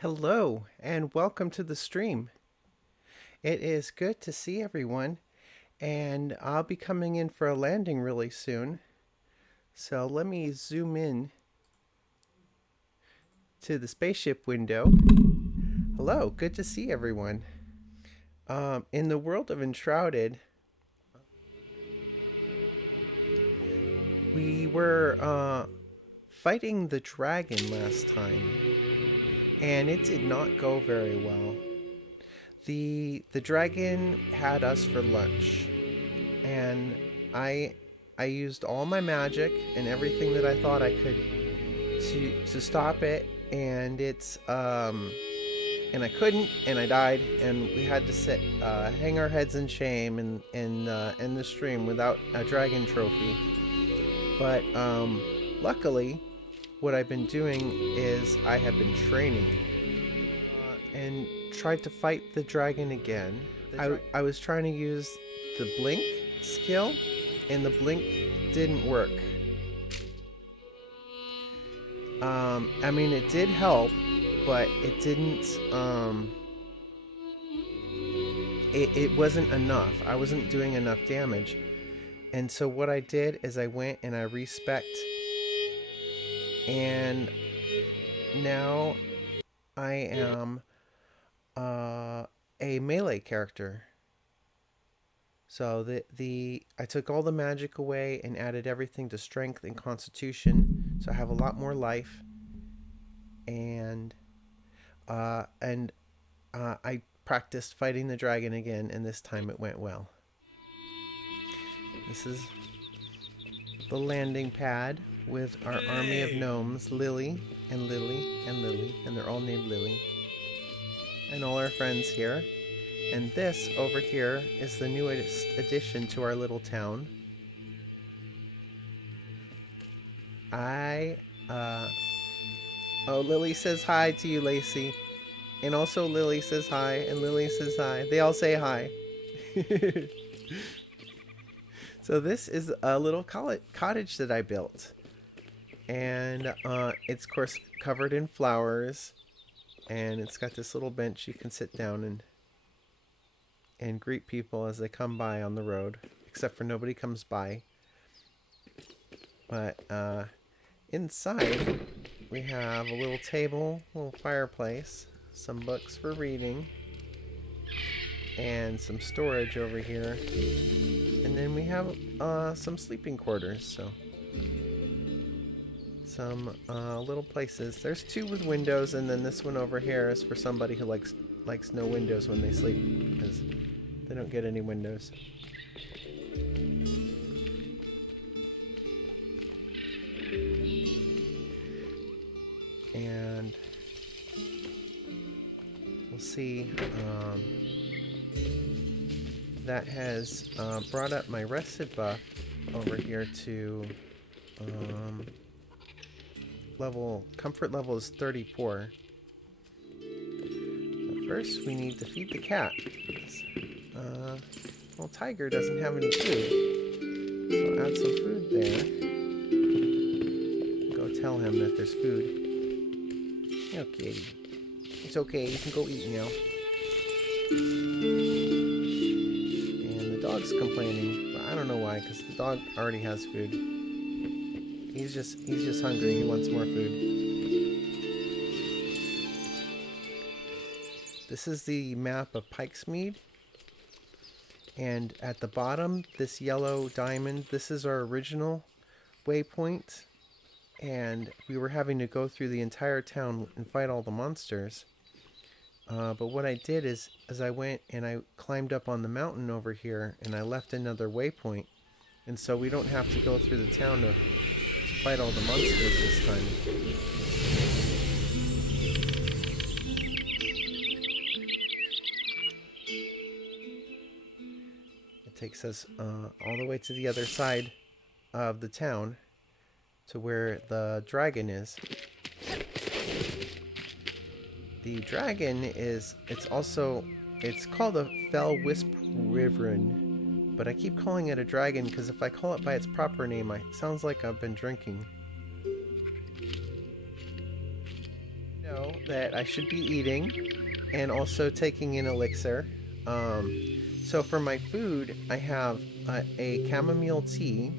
Hello, and welcome to the stream. It is good to see everyone, and I'll be coming in for a landing really soon. So let me zoom in to the spaceship window. Hello, good to see everyone. In the world of Enshrouded, we were fighting the dragon last time, and it did not go very well. The dragon had us for lunch, and I used all my magic and everything that I thought I could to stop it, and it's and I couldn't, and I died, and we had to hang our heads in shame in the stream without a dragon trophy. But luckily, what I've been doing is I have been training and tried to fight the dragon again. I was trying to use the blink skill, and the blink didn't work. I mean, it did help, but it didn't, it wasn't enough. I wasn't doing enough damage. And so what I did is I went and I respect, and now I am a melee character. So I took all the magic away and added everything to strength and constitution, so I have a lot more life. And I practiced fighting the dragon again, and this time it went well. This is the landing pad with our army of gnomes, Lily and Lily and Lily, and they're all named Lily. And all our friends here. And this over here is the newest addition to our little town. Oh, Lily says hi to you, Lacey. And also Lily says hi, and Lily says hi. They all say hi. So this is a little cottage that I built. And it's, of course, covered in flowers. And it's got this little bench you can sit down and greet people as they come by on the road. Except for nobody comes by. But inside, we have a little table, a little fireplace, some books for reading, and some storage over here. And then we have some sleeping quarters, so some little places. There's two with windows, and then this one over here is for somebody who likes no windows when they sleep, because they don't get any windows. And we'll see. That has brought up my rested buff over here to comfort level is 34. But first we need to feed the cat. Well, Tiger doesn't have any food, so add some food there. Go tell him that there's food. Okay, it's okay, you can go eat now. And the dog's complaining, but I don't know why, because the dog already has food. He's just hungry, he wants more food. This is the map of Pikemead. And at the bottom, this yellow diamond, this is our original waypoint, and we were having to go through the entire town and fight all the monsters. But what I did is I went and I climbed up on the mountain over here, and I left another waypoint, and so we don't have to go through the town to fight all the monsters this time. It takes us all the way to the other side of the town to where the dragon is. The dragon is, it's called a Fell Wispwyvern, but I keep calling it a dragon because if I call it by its proper name, it sounds like I've been drinking. I know that I should be eating and also taking an elixir. So for my food, I have a chamomile tea.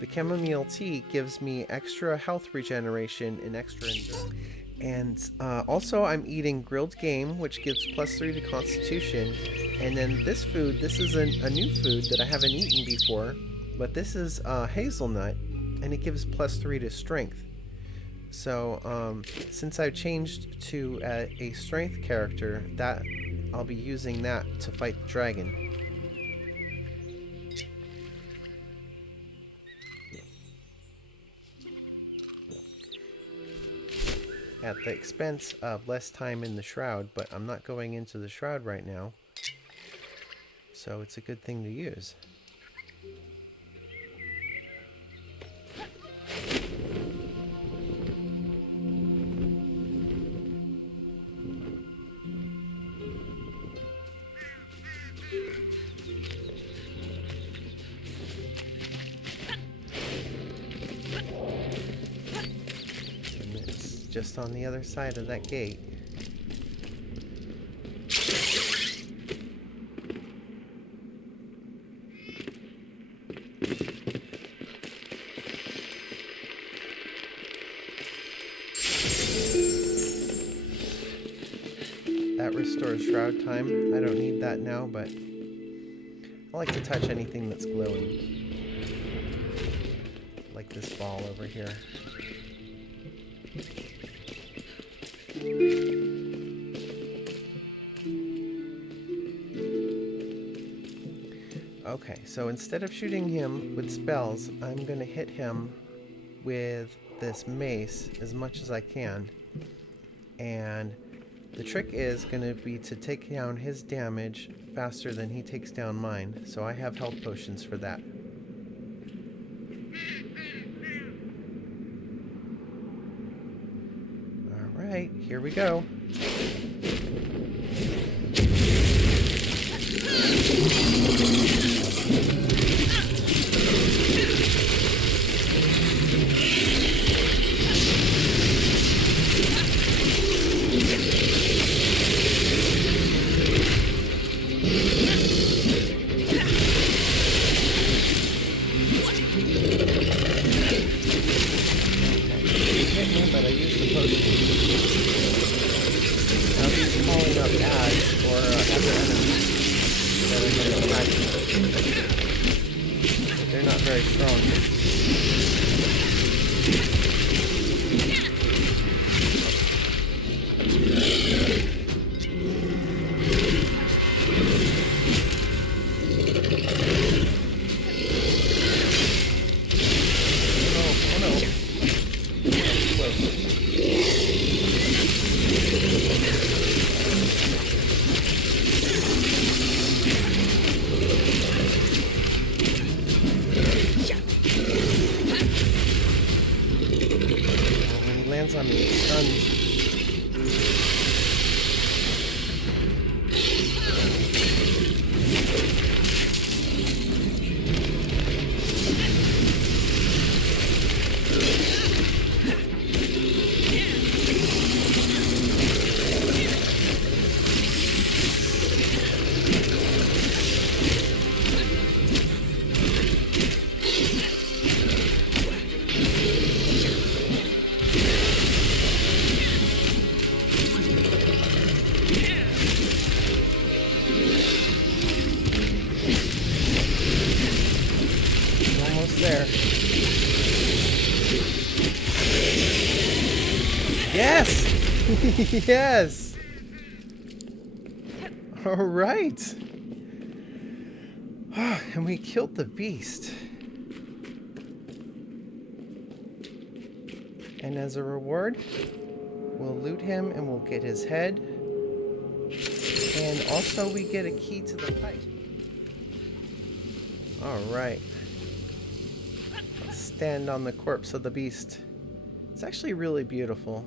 The chamomile tea gives me extra health regeneration and extra endurance. And also I'm eating grilled game, which gives +3 to constitution. And then this food, this is a new food that I haven't eaten before, but this is hazelnut, and it gives +3 to strength. So since I've changed to a strength character, that I'll be using that to fight the dragon. At the expense of less time in the shroud, but I'm not going into the shroud right now, so it's a good thing to use. Just on the other side of that gate. That restores shroud time. I don't need that now, but I like to touch anything that's glowing. Like this ball over here. Okay, so instead of shooting him with spells, I'm going to hit him with this mace as much as I can. And the trick is going to be to take down his damage faster than he takes down mine. So I have health potions for that. Alright, here we go. But I used the potion. Now he's calling up ads or other enemies that are going to attack him. But they're not very strong. On me, stuns. There. Yes! Alright! And we killed the beast. And as a reward, we'll loot him and we'll get his head. And also we get a key to the pipe. Alright. Let's stand on the corpse of the beast. It's actually really beautiful.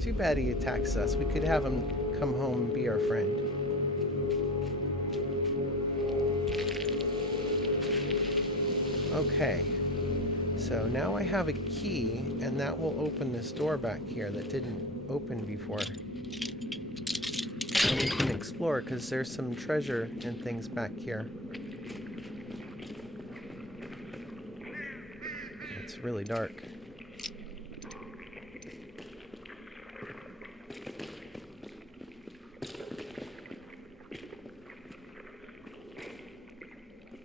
Too bad he attacks us. We could have him come home and be our friend. Okay. So now I have a key, and that will open this door back here that didn't open before. And we can explore, because there's some treasure and things back here. It's really dark.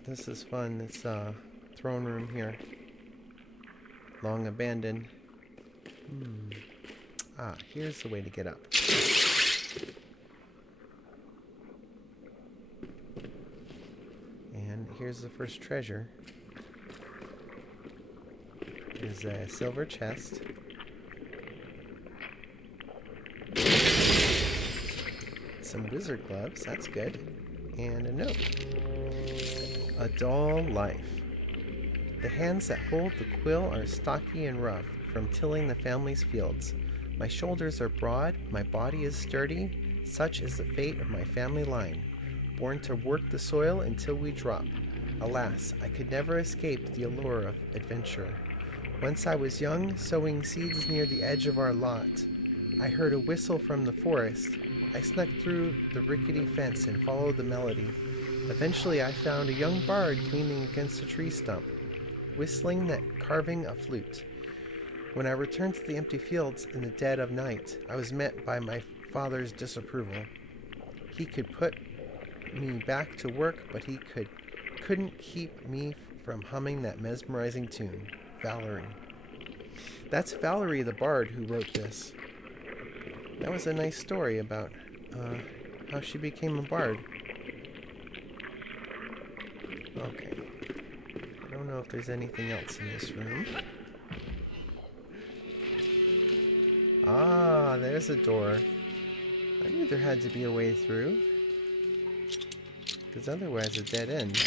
This is fun. It's a throne room here. Long abandoned. Ah, here's the way to get up. And here's the first treasure. There's a silver chest. Some wizard gloves, that's good. And a note. A dull life. The hands that hold the quill are stocky and rough from tilling the family's fields. My shoulders are broad, my body is sturdy, such is the fate of my family line, born to work the soil until we drop. Alas, I could never escape the allure of adventure. Once I was young, sowing seeds near the edge of our lot. I heard a whistle from the forest. I snuck through the rickety fence and followed the melody. Eventually I found a young bard leaning against a tree stump, whistling that carving a flute. When I returned to the empty fields in the dead of night, I was met by my father's disapproval. He could put me back to work, but he couldn't keep me from humming that mesmerizing tune, Valerie. That's Valerie the bard who wrote this. That was a nice story about how she became a bard. Okay. I don't know if there's anything else in this room. Ah, there's a door. I knew there had to be a way through. Because otherwise a dead end.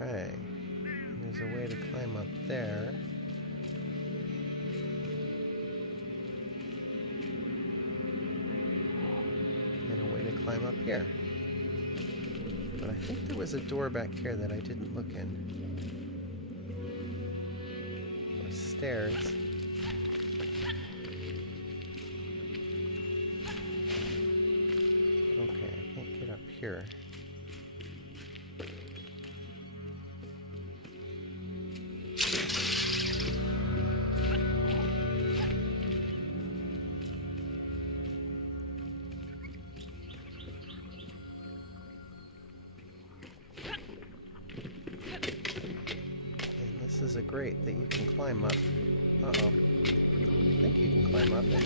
Okay. There's a way to climb up there. And a way to climb up here. But I think there was a door back here that I didn't look in. Or stairs. Okay, I can't get up here. This is a grate that you can climb up. Uh-oh. I think you can climb up it.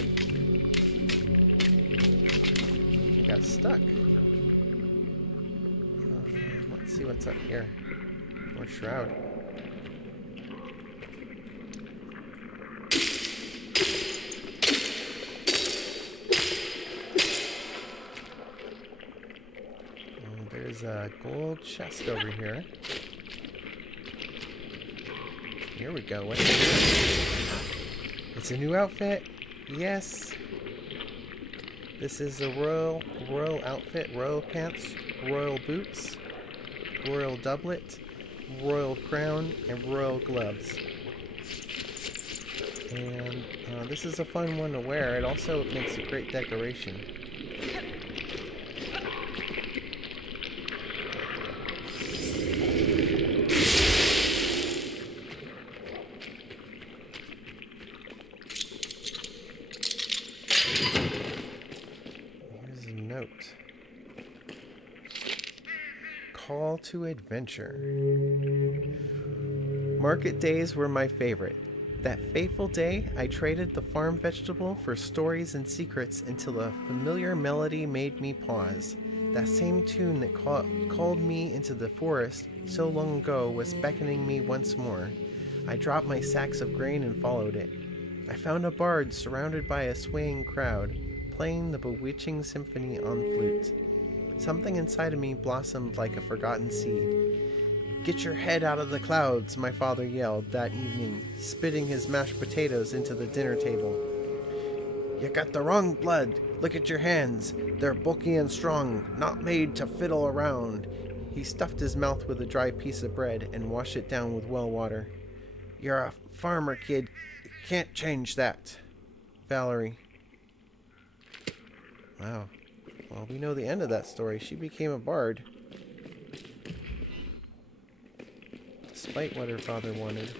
I got stuck. Let's see what's up here. More shroud. There's a gold chest over here. Here we go. What's it? It's a new outfit. Yes. This is a royal outfit, royal pants, royal boots, royal doublet, royal crown, and royal gloves. And this is a fun one to wear. It also makes a great decoration. Call to adventure. Market days were my favorite. That fateful day, I traded the farm vegetable for stories and secrets until a familiar melody made me pause. That same tune that called me into the forest so long ago was beckoning me once more. I dropped my sacks of grain and followed it. I found a bard surrounded by a swaying crowd, playing the bewitching symphony on flute. Something inside of me blossomed like a forgotten seed. "Get your head out of the clouds," my father yelled that evening, spitting his mashed potatoes into the dinner table. "You got the wrong blood. Look at your hands. They're bulky and strong, not made to fiddle around." He stuffed his mouth with a dry piece of bread and washed it down with well water. "You're a farmer, kid. You can't change that." Valerie. Wow. Well, we know the end of that story. She became a bard, despite what her father wanted.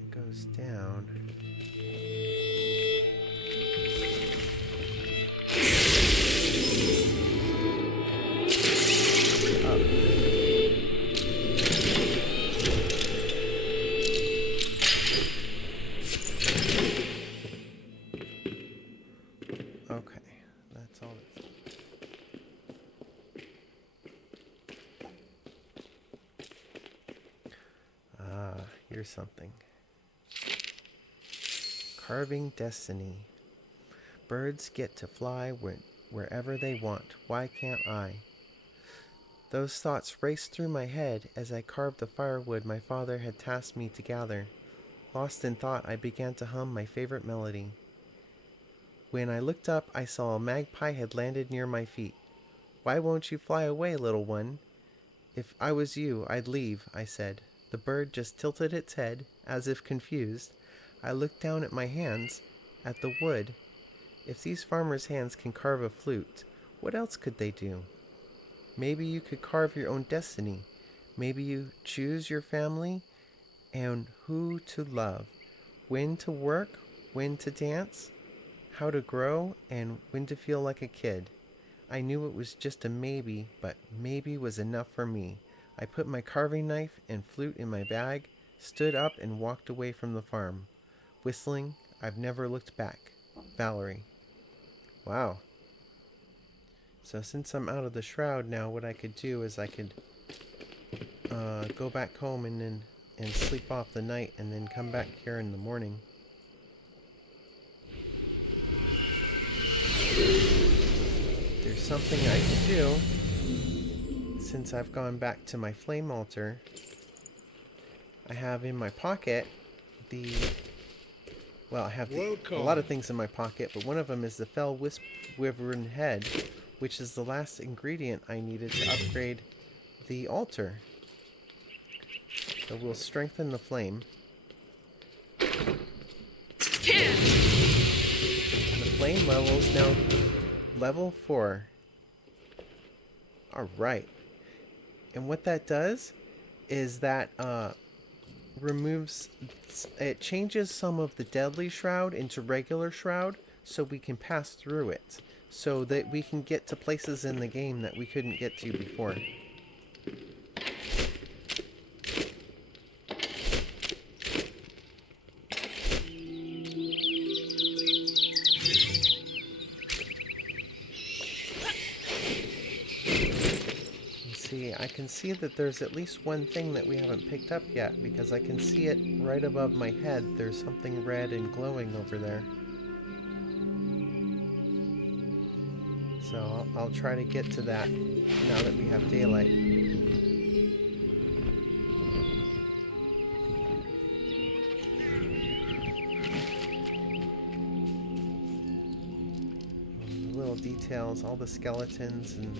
It goes down. Okay, that's all it here's something. Carving destiny. Birds get to fly wherever they want. Why can't I? Those thoughts raced through my head as I carved the firewood my father had tasked me to gather. Lost in thought, I began to hum my favorite melody. When I looked up, I saw a magpie had landed near my feet. "Why won't you fly away, little one?" "If I was you, I'd leave," I said. The bird just tilted its head, as if confused. I looked down at my hands, at the wood. If these farmers' hands can carve a flute, what else could they do? Maybe you could carve your own destiny. Maybe you choose your family and who to love, when to work, when to dance, how to grow, and when to feel like a kid. I knew it was just a maybe, but maybe was enough for me. I put my carving knife and flute in my bag, stood up, and walked away from the farm. Whistling, I've never looked back. Valerie. Wow. So since I'm out of the shroud now, what I could do is I could go back home and sleep off the night and then come back here in the morning. There's something I can do. Since I've gone back to my flame altar, I have in my pocket I have a lot of things in my pocket, but one of them is the Fell Wispwyvern head, which is the last ingredient I needed to upgrade the altar. So we'll strengthen the flame. And the flame level is now level 4. Alright. And what that does is that it changes some of the deadly shroud into regular shroud so we can pass through it, so that we can get to places in the game that we couldn't get to before. I can see that there's at least one thing that we haven't picked up yet, because I can see it right above my head. There's something red and glowing over there. So I'll try to get to that now that we have daylight. The little details, all the skeletons and...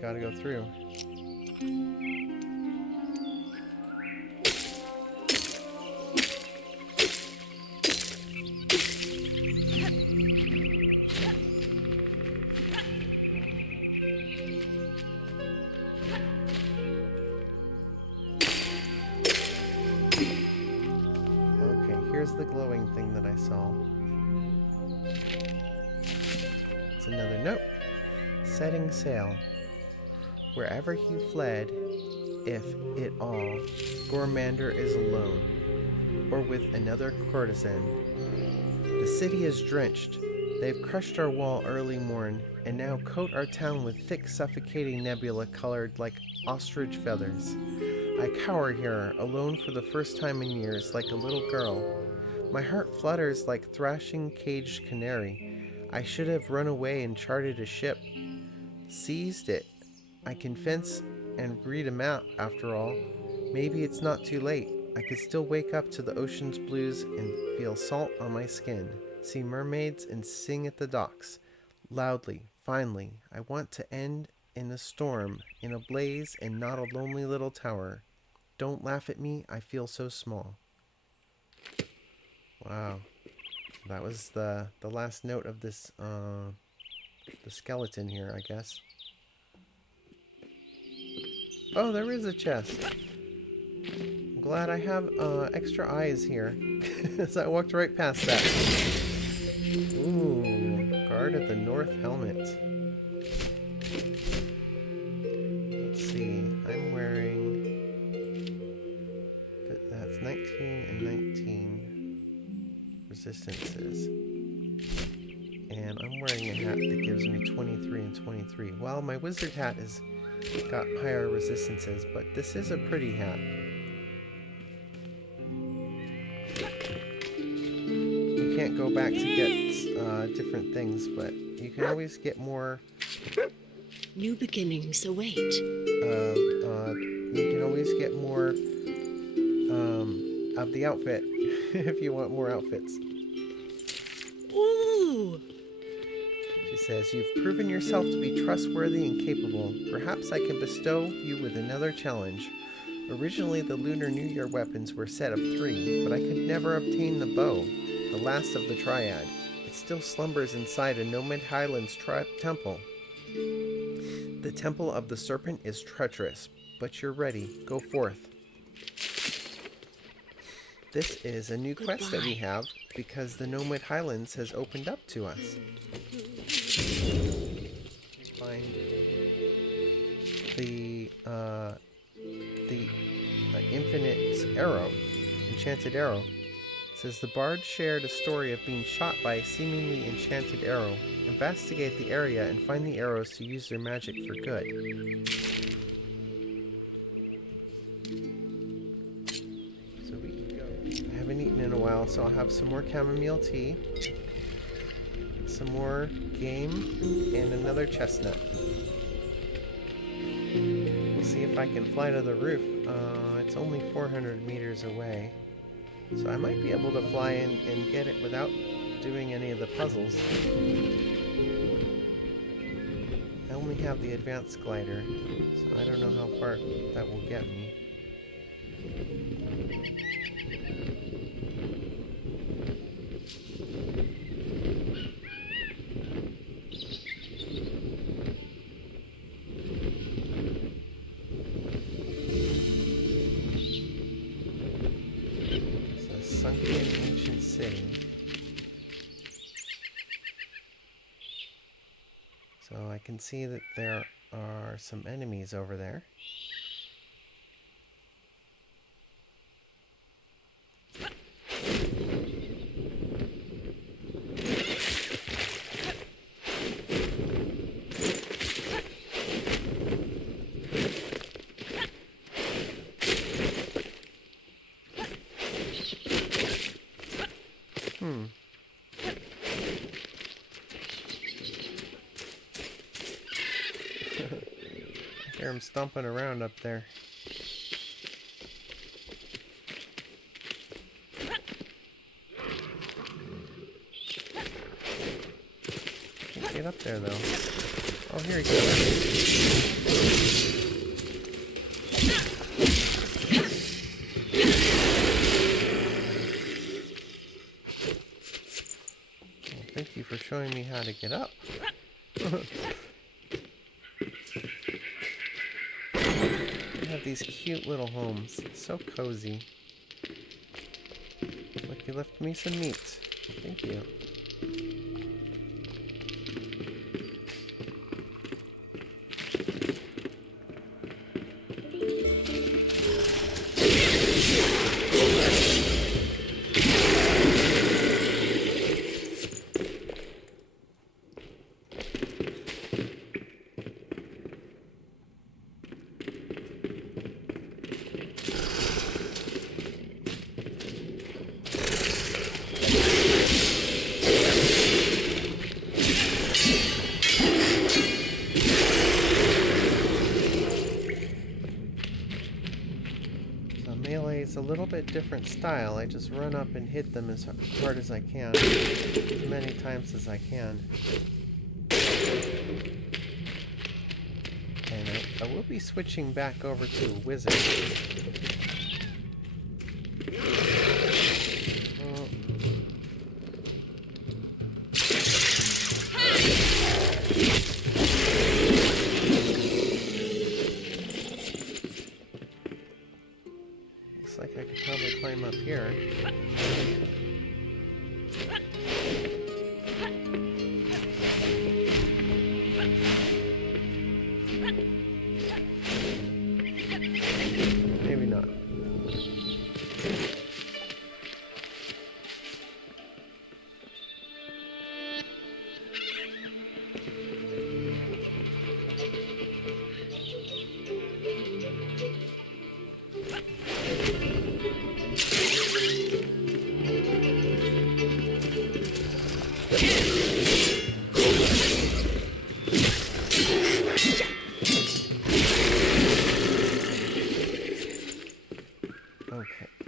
just gotta go through. Here's the glowing thing that I saw. It's another note. Setting sail. Wherever he fled, if it all, Gormander is alone, or with another courtesan. The city is drenched. They've crushed our wall early morn, and now coat our town with thick, suffocating nebula colored like ostrich feathers. I cower here, alone for the first time in years, like a little girl. My heart flutters like thrashing caged canary. I should have run away and charted a ship. Seized it. I can fence and read a map, after all. Maybe it's not too late. I could still wake up to the ocean's blues and feel salt on my skin. See mermaids and sing at the docks. Loudly, finally. I want to end in a storm, in a blaze, and not a lonely little tower. Don't laugh at me, I feel so small. Wow. That was the last note of this, the skeleton here, I guess. Oh, there is a chest. I'm glad I have, extra eyes here. As I walked right past that. Ooh, guard at the North Helmet. Let's see, I'm wearing... That's 19 and 19 resistances. And I'm wearing a hat that gives me 23 and 23. Well, my wizard hat has got higher resistances, but this is a pretty hat. You can't go back to get different things, but you can always get more... New beginnings await. You can always get more of the outfit if you want more outfits. Ooh! She says, you've proven yourself to be trustworthy and capable. Perhaps I can bestow you with another challenge. Originally, the Lunar New Year weapons were a set of 3, but I could never obtain the bow, the last of the triad. It still slumbers inside a Nomad Highlands temple. The Temple of the Serpent is treacherous, but you're ready. Go forth. This is a new quest that we have because the Nomad Highlands has opened up to us. We find the infinite arrow, enchanted arrow. It says the bard shared a story of being shot by a seemingly enchanted arrow. Investigate the area and find the arrows to use their magic for good. So we can go. I haven't eaten in a while, so I'll have some more chamomile tea, some more game, and another chestnut. We'll see if I can fly to the roof. It's only 400 meters away, so I might be able to fly in and get it without doing any of the puzzles. I only have the advanced glider, so I don't know how far that will get me. It's a sunken ancient city. So I can see that there are some enemies over there. I hear him stomping around up there. Can't get up there though. Oh, here he goes. Thank you for showing me how to get up. We have these cute little homes. So cozy. Look, you left me some meat. Thank you. It's a little bit different style. I just run up and hit them as hard as I can, as many times as I can. And I will be switching back over to a wizard. Like I could probably climb up here. Maybe not.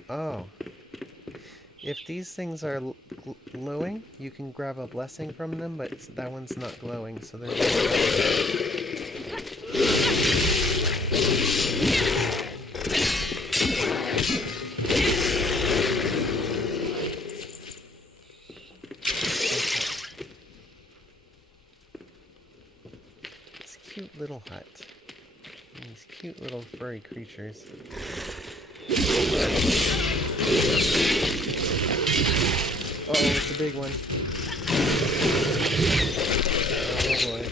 Oh. If these things are glowing, you can grab a blessing from them, but that one's not glowing, so they're... This cute little hut. And these cute little furry creatures. Uh-oh, it's a big one. Oh boy,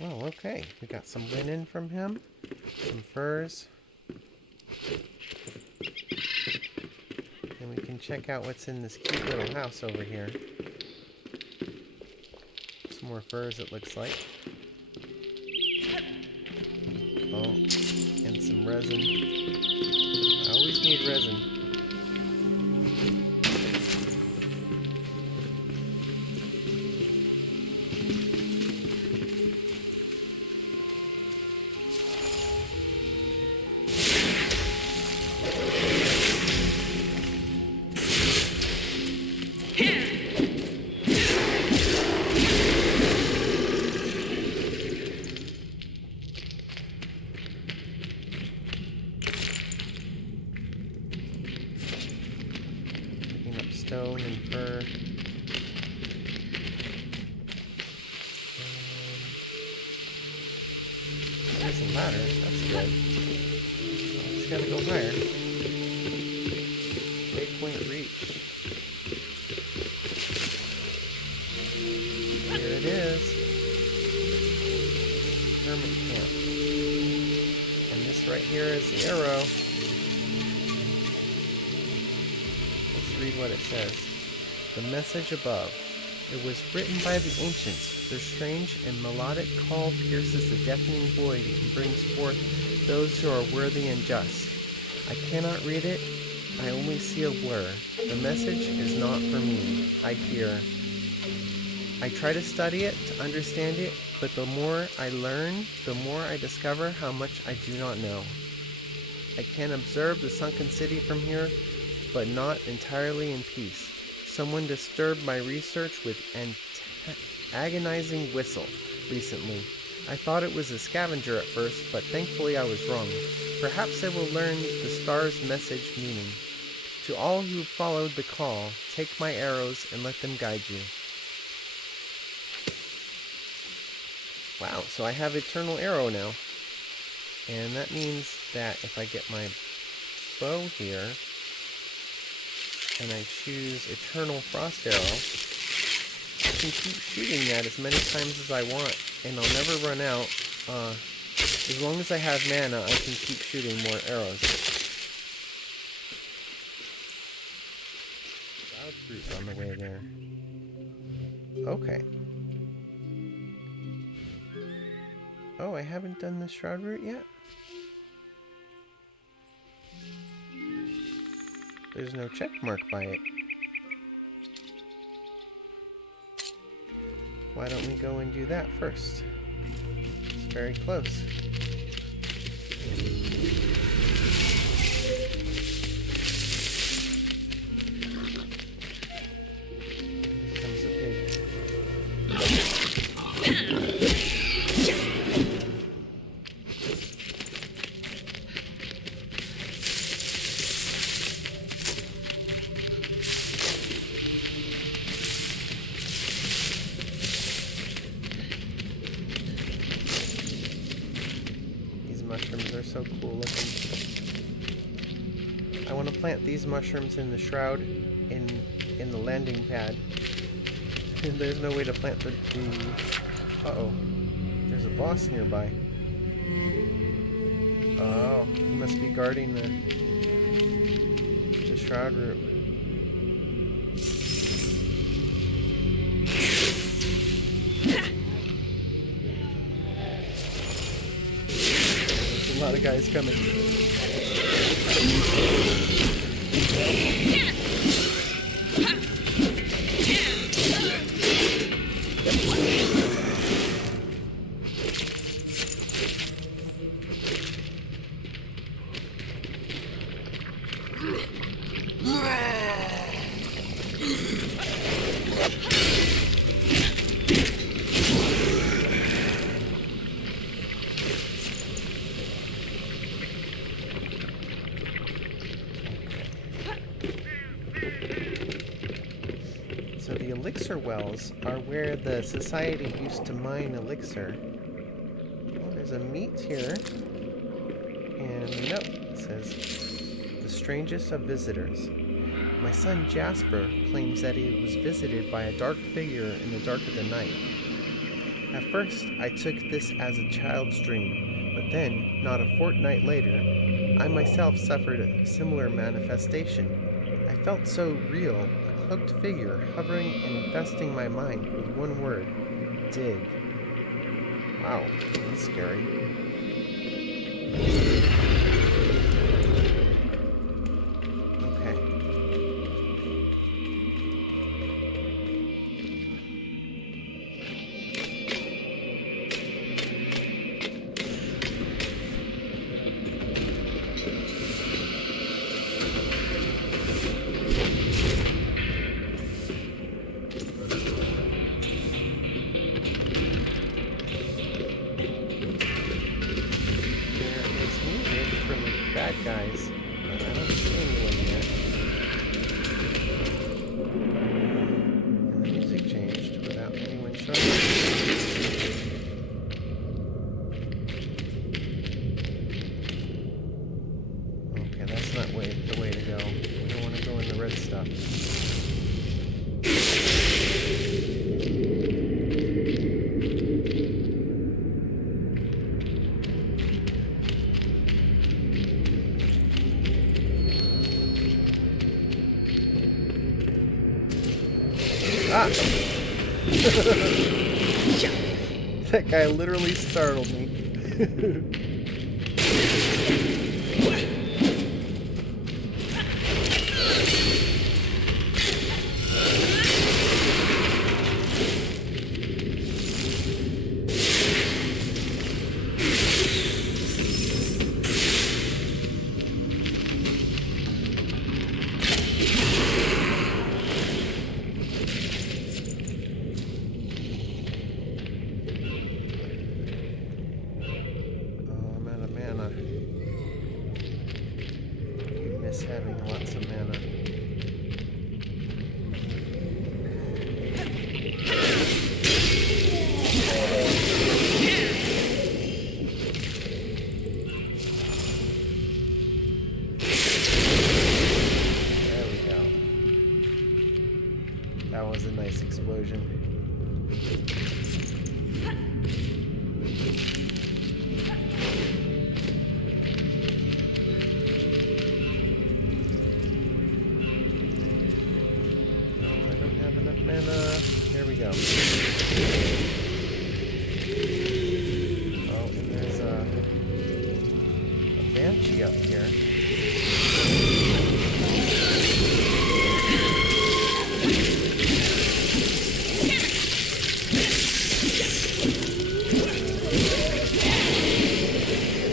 oh, okay. We got some linen from him. Some furs. And we can check out what's in this cute little house over here. Some more furs, it looks like. Oh, and some resin. I always need resin. Stone and fur. There's a ladder. That's good. Just gotta go higher. Waypoint reached. Here it is. Hermit Camp. And this right here is the arrow. Read what it says. The message above. It was written by the ancients. Their strange and melodic call pierces the deafening void and brings forth those who are worthy and just. I cannot read it, I only see a blur. The message is not for me. I hear. I try to study it, to understand it, but the more I learn, the more I discover how much I do not know. I can observe the sunken city from here, but not entirely in peace. Someone disturbed my research with an agonizing whistle recently. I thought it was a scavenger at first, but thankfully I was wrong. Perhaps I will learn the star's message meaning. To all who followed the call, take my arrows and let them guide you. Wow, so I have Eternal Arrow now. And that means that if I get my bow here, and I choose Eternal Frost Arrow, I can keep shooting that as many times as I want, and I'll never run out. As long as I have mana, I can keep shooting more arrows. Cloud fruit on the way there. Okay. Oh, I haven't done the Shroud route yet? There's no check mark by it. Why don't we go and do that first? It's very close. Here comes a pig. Mushrooms are so cool looking. I want to plant these mushrooms in the shroud in the landing pad. And there's no way to plant the uh-oh. There's a boss nearby. Oh, he must be guarding the shroud route. A lot of guys coming. So the elixir wells are where the society used to mine elixir. Oh, there's a meat here. And nope, it says, the strangest of visitors. My son Jasper claims that he was visited by a dark figure in the dark of the night. At first, I took this as a child's dream, but then, not a fortnight later, I myself suffered a similar manifestation. I felt so real, a cloaked figure hovering and infesting my mind with one word, dig. Wow, that's scary. Bad guys, but I don't see anyone yet. And the music changed without anyone showing up. Okay, that's not the way to go. We don't want to go in the red stuff. Ah! That guy literally startled me. be up here.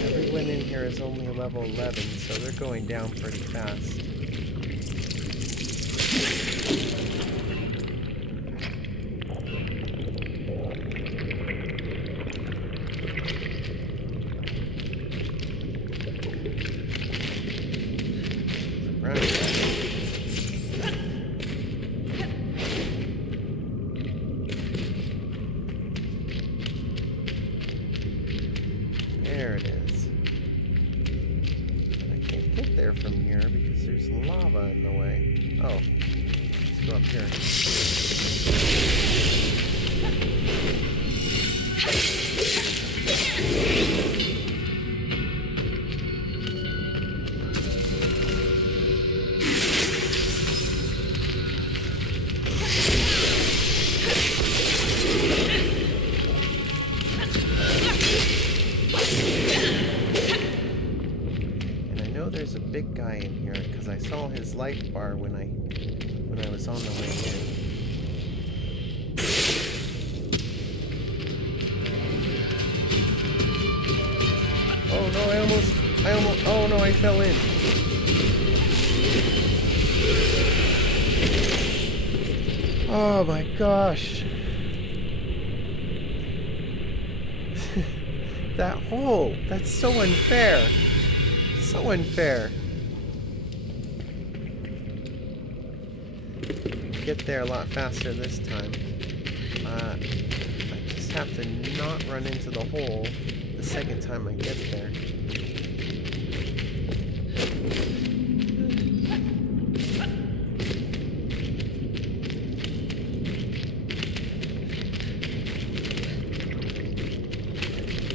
Everyone in here is only level 11, so they're going down pretty fast. There it is. But I can't get there from here because there's lava in the way. Oh, let's go up here. There's a big guy in here because I saw his life bar when I was on the way in. Oh no, oh no, I fell in. Oh my gosh. That hole, that's so unfair. So unfair. Get there a lot faster this time. I just have to not run into the hole the second time I get there.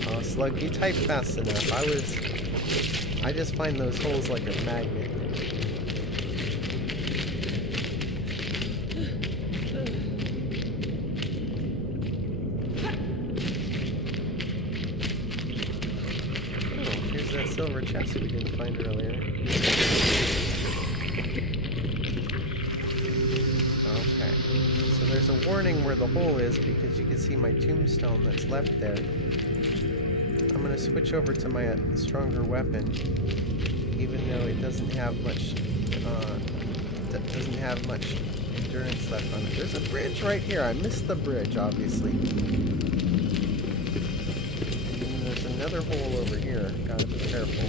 Oh, Slug, you typed fast enough. I just find those holes like a magnet. Oh, here's that silver chest we didn't find earlier. Okay. So there's a warning where the hole is because you can see my tombstone that's left there. I'm going to switch over to my stronger weapon, even though it doesn't have much endurance left on it. There's a bridge right here. I missed the bridge, obviously. And there's another hole over here. Gotta be careful.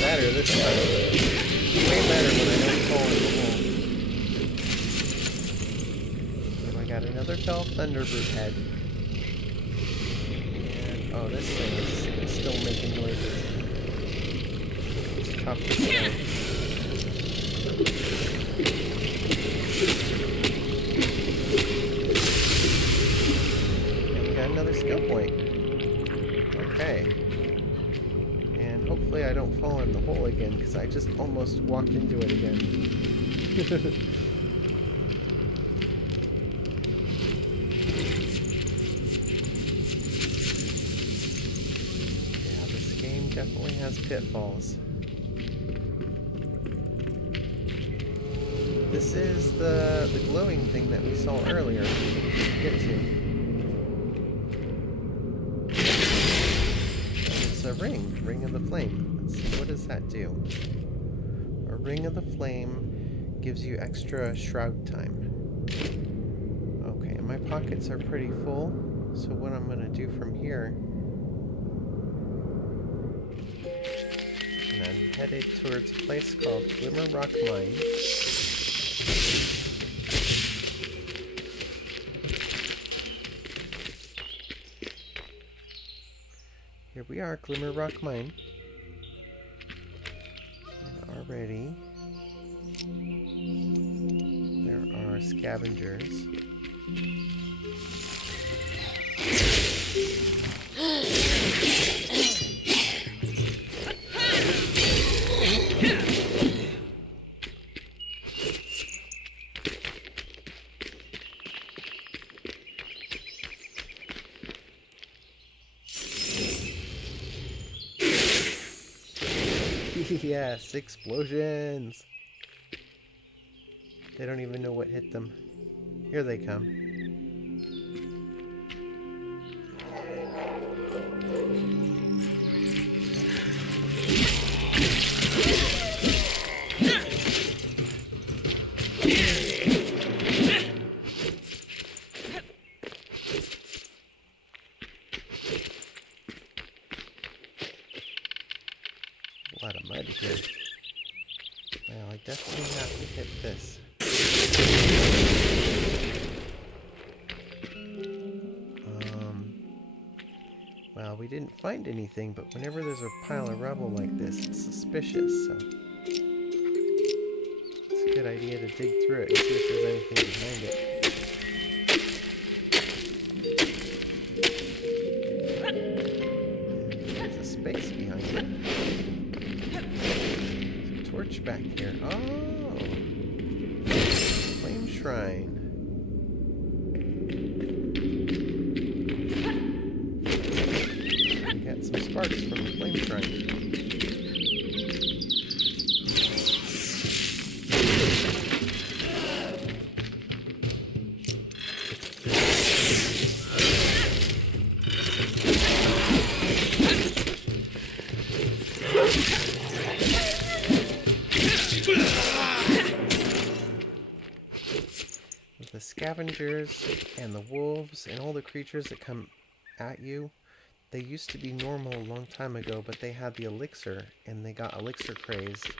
Better this time. Way better when I don't fall in the hole. So I got another Fell Thunderbrute head. And oh, this thing is still making noises. Let's chop this down. And we got another skill point. Okay. Hopefully I don't fall in the hole again, because I just almost walked into it again. Yeah, this game definitely has pitfalls. This is the glowing thing that we saw earlier. Get to. A ring of the flame. Let's see, what does that do? A ring of the flame gives you extra shroud time. Okay, and my pockets are pretty full, so what I'm going to do from here, and I'm headed towards a place called Glimmer Rock Mine. Here we are, Glimmer Rock Mine. And already there are scavengers. Yes, explosions! They don't even know what hit them. Here they come. A lot of mud here. Well, I definitely have to hit this. Well, we didn't find anything, but whenever there's a pile of rubble like this, it's suspicious, so it's a good idea to dig through it and see if there's anything behind it. There's a space behind it. There's a torch back here. Oh! Flame shrine. Some sparks from the flame shrine. With the scavengers and the wolves and all the creatures that come at you, they used to be normal a long time ago, but they had the elixir, and they got elixir crazed,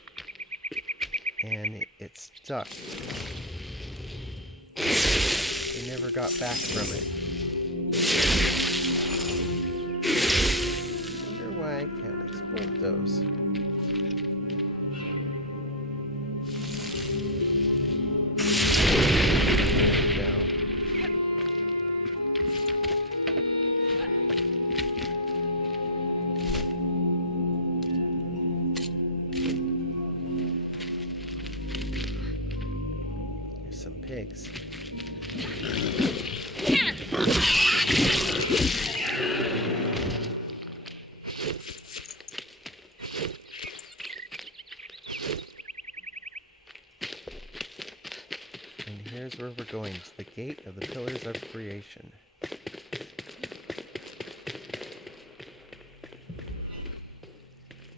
and it stuck. They never got back from it. I wonder why I can't exploit those. There we go. Pigs. And here's where we're going, to the gate of the Pillars of Creation.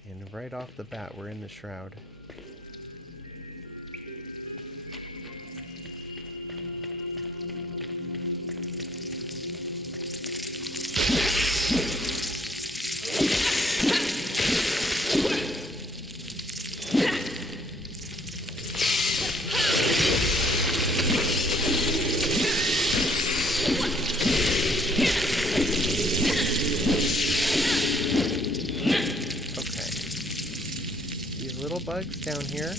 And right off the bat, we're in the Shroud. Bugs down here.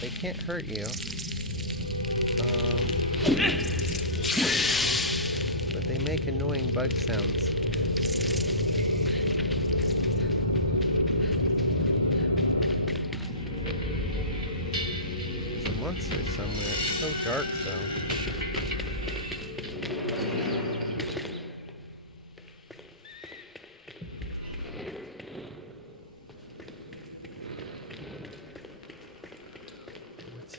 They can't hurt you. But they make annoying bug sounds. There's a monster somewhere. It's so dark though.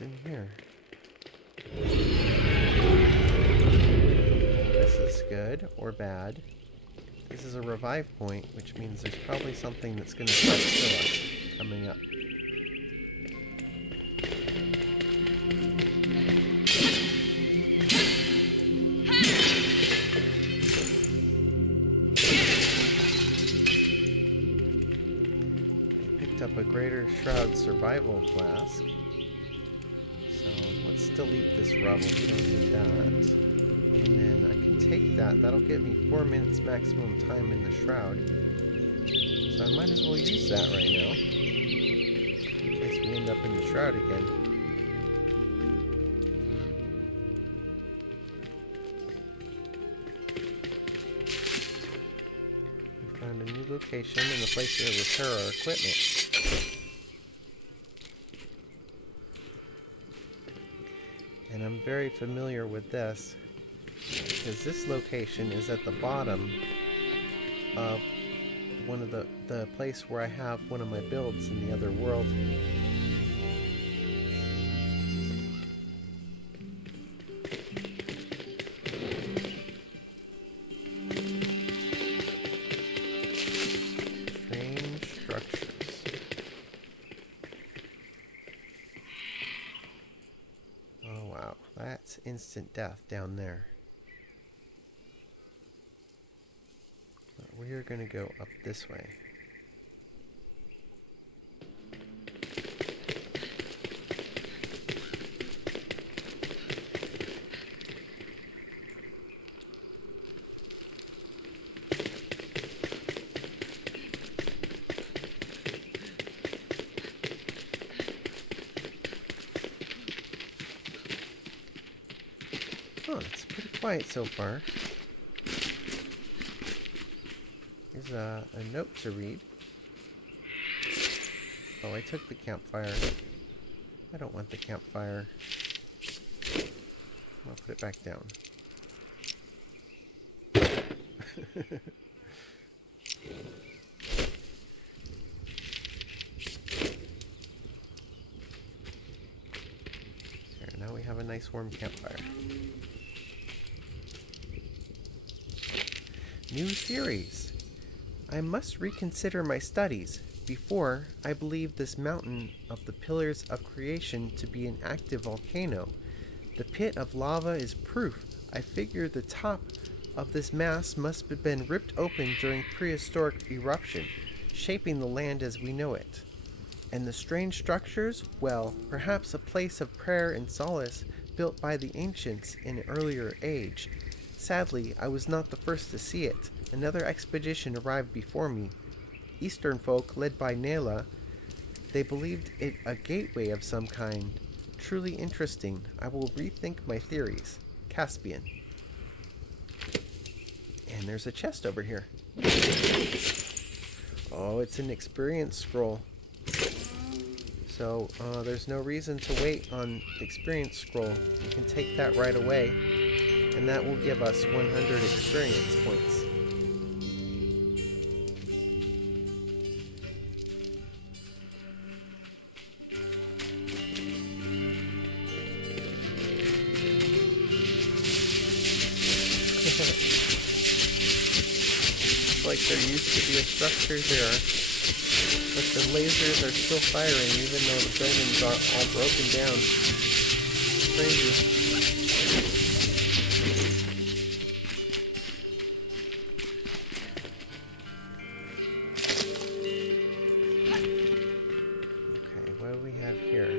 In here. This is good or bad. This is a revive point, which means there's probably something that's going to try to kill us coming up. I picked up a Greater Shroud Survival Flask. Let's delete this rubble, we don't need that. And then I can take that, that'll give me 4 minutes maximum time in the Shroud. So I might as well use that right now. In case we end up in the Shroud again. We found a new location and a place to repair our equipment. And I'm very familiar with this, because this location is at the bottom of one of the place where I have one of my builds in the other world. Strange structures. Oh wow, that's instant death down there. We're going to go up this way. Oh, it's pretty quiet so far. Here's a note to read. Oh, I took the campfire. I don't want the campfire. I'll put it back down. There, now we have a nice warm campfire. New theories. I must reconsider my studies. Before, I believed this mountain of the Pillars of Creation to be an active volcano. The pit of lava is proof. I figure the top of this mass must have been ripped open during prehistoric eruption, shaping the land as we know it. And the strange structures? Well, perhaps a place of prayer and solace built by the ancients in an earlier age. Sadly, I was not the first to see it. Another expedition arrived before me. Eastern folk, led by Nela, they believed it a gateway of some kind. Truly interesting. I will rethink my theories. Caspian. And there's a chest over here. Oh, it's an experience scroll. So, there's no reason to wait on the experience scroll. You can take that right away. And that will give us 100 experience points. Like there used to be a structure there, but the lasers are still firing even though the buildings are all broken down. Crazy. Okay, what do we have here?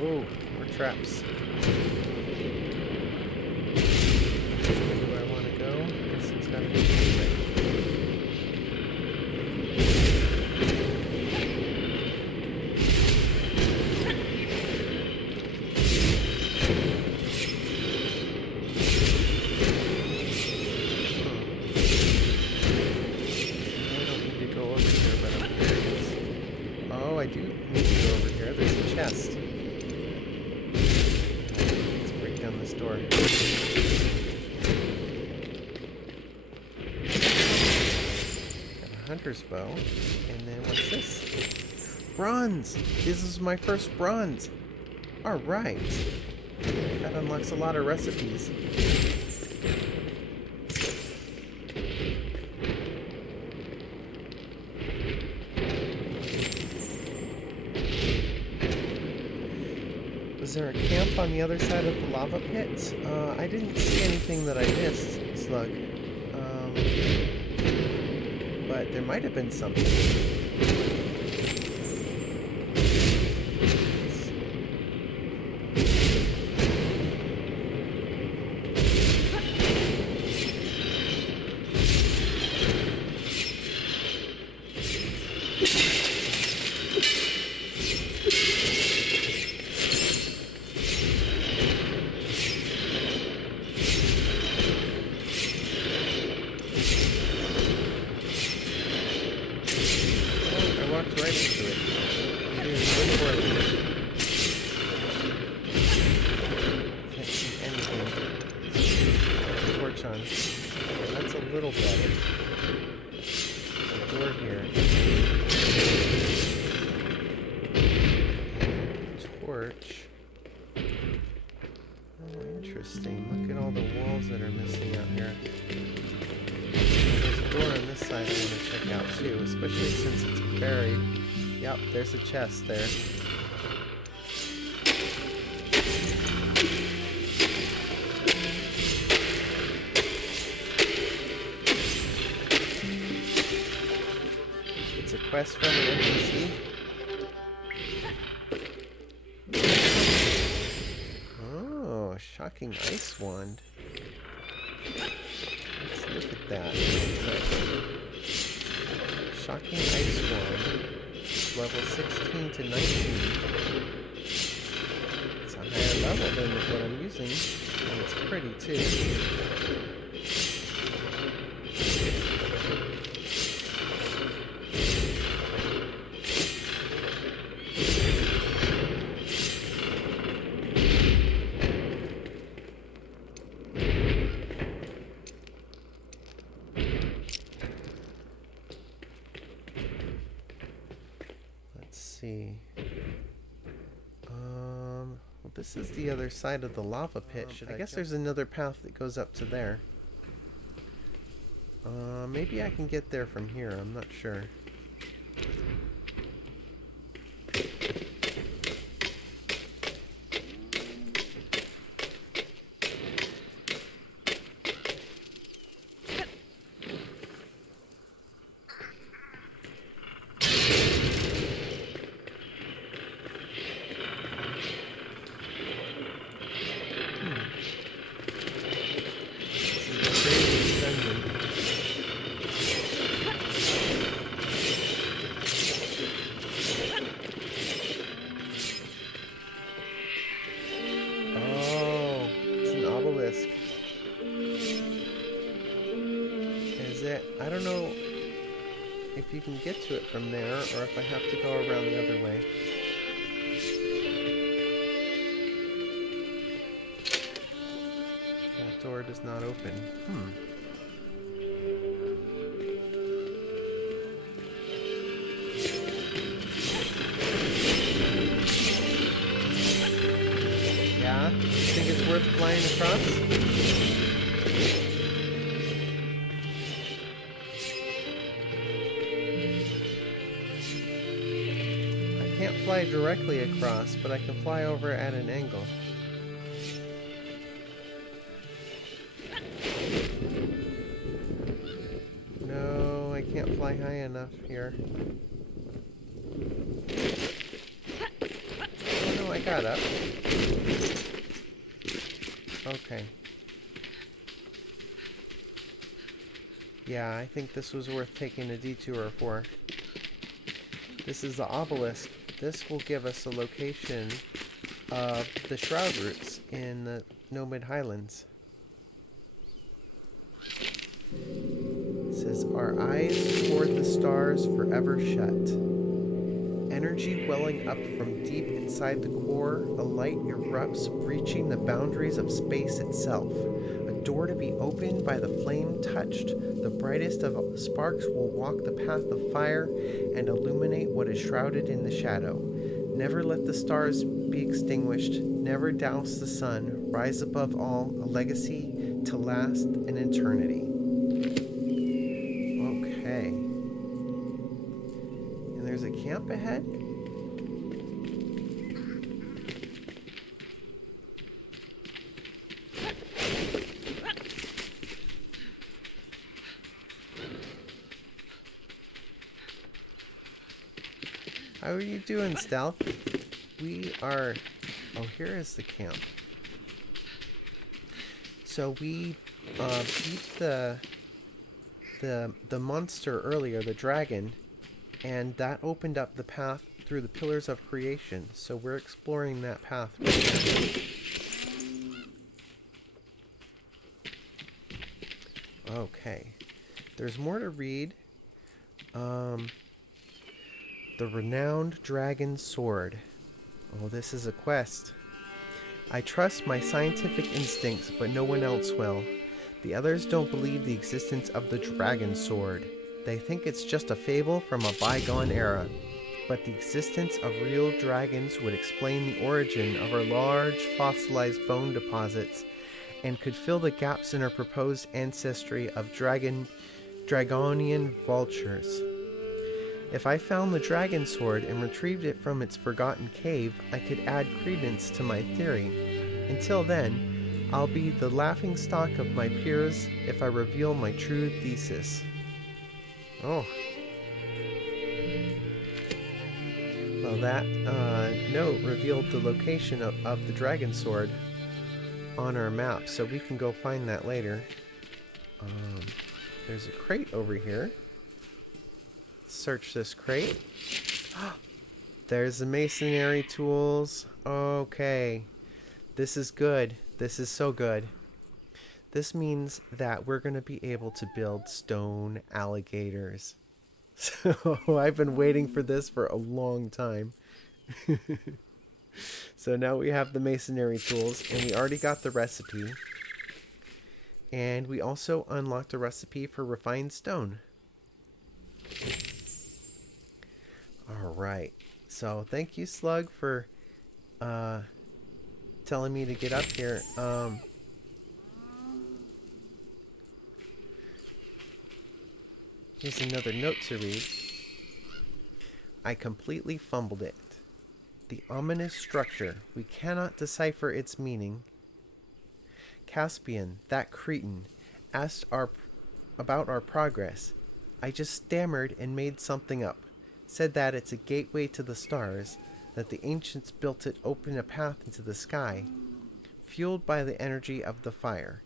Oh, more traps. Where do I want to go? I guess it's got to be this way. I don't need to go over here, but I'm curious. Oh, I do need to go over here. There's a chest. Let's break down this door. Got a hunter's bow. And then what's this? Bronze! This is my first bronze. Alright. That unlocks a lot of recipes. Was there a camp on the other side of the lava pit? I didn't see anything that I missed, Slug. But there might have been something. Right into it. I'm doing way more of it. little better. There's a door here. Torch. Oh, interesting. Look at all the walls that are missing out here. There's a door on this side I want to check out too, especially since it's buried. Yep, there's a chest there. It's a quest from an NPC. Oh, shocking ice wand. Let's look at that. Shocking ice wand. Level 16 to 19. It's a higher level than what I'm using, and it's pretty too. Well, this is the other side of the lava pit. I guess there's another path that goes up to there. Maybe I can get there from here. I'm not sure. I don't know if you can get to it from there or if I have to go around the other way. That door does not open. Yeah? You think it's worth flying across? Fly directly across, but I can fly over at an angle. No, I can't fly high enough here. Oh no, I got up. Okay. Yeah, I think this was worth taking a detour for. This is the obelisk. This will give us a location of the shroud roots in the Nomad Highlands. It says, our eyes toward the stars forever shut. Energy welling up from deep inside the core, a light erupts, breaching the boundaries of space itself. A door to be opened by the flame touched. The brightest of sparks will walk the path of fire and illuminate what is shrouded in the shadow. Never let the stars be extinguished. Never douse the sun. Rise above all, a legacy to last an eternity. Okay. And there's a camp ahead? How are you doing, Stealth? We are... Oh, here is the camp. So we beat the monster earlier, the dragon, and that opened up the path through the Pillars of Creation. So we're exploring that path right now. Okay. There's more to read. The Renowned Dragon Sword. Oh, this is a quest. I trust my scientific instincts, but no one else will. The others don't believe the existence of the dragon sword. They think it's just a fable from a bygone era. But the existence of real dragons would explain the origin of our large fossilized bone deposits and could fill the gaps in our proposed ancestry of dragonian vultures. If I found the dragon sword and retrieved it from its forgotten cave, I could add credence to my theory. Until then, I'll be the laughingstock of my peers if I reveal my true thesis. Oh. Well, that note revealed the location of the dragon sword on our map, so we can go find that later. There's a crate over here. Search this crate. There's the masonry tools. Okay. This is good. This is so good. This means that we're going to be able to build stone alligators. So I've been waiting for this for a long time. So now we have the masonry tools, and we already got the recipe. And we also unlocked a recipe for refined stone. Alright, so thank you, Slug, for telling me to get up here. Here's another note to read. I completely fumbled it. The ominous structure, we cannot decipher its meaning. Caspian, that cretin, asked about our progress. I just stammered and made something up. Said that it's a gateway to the stars, that the ancients built it open a path into the sky, fueled by the energy of the fire.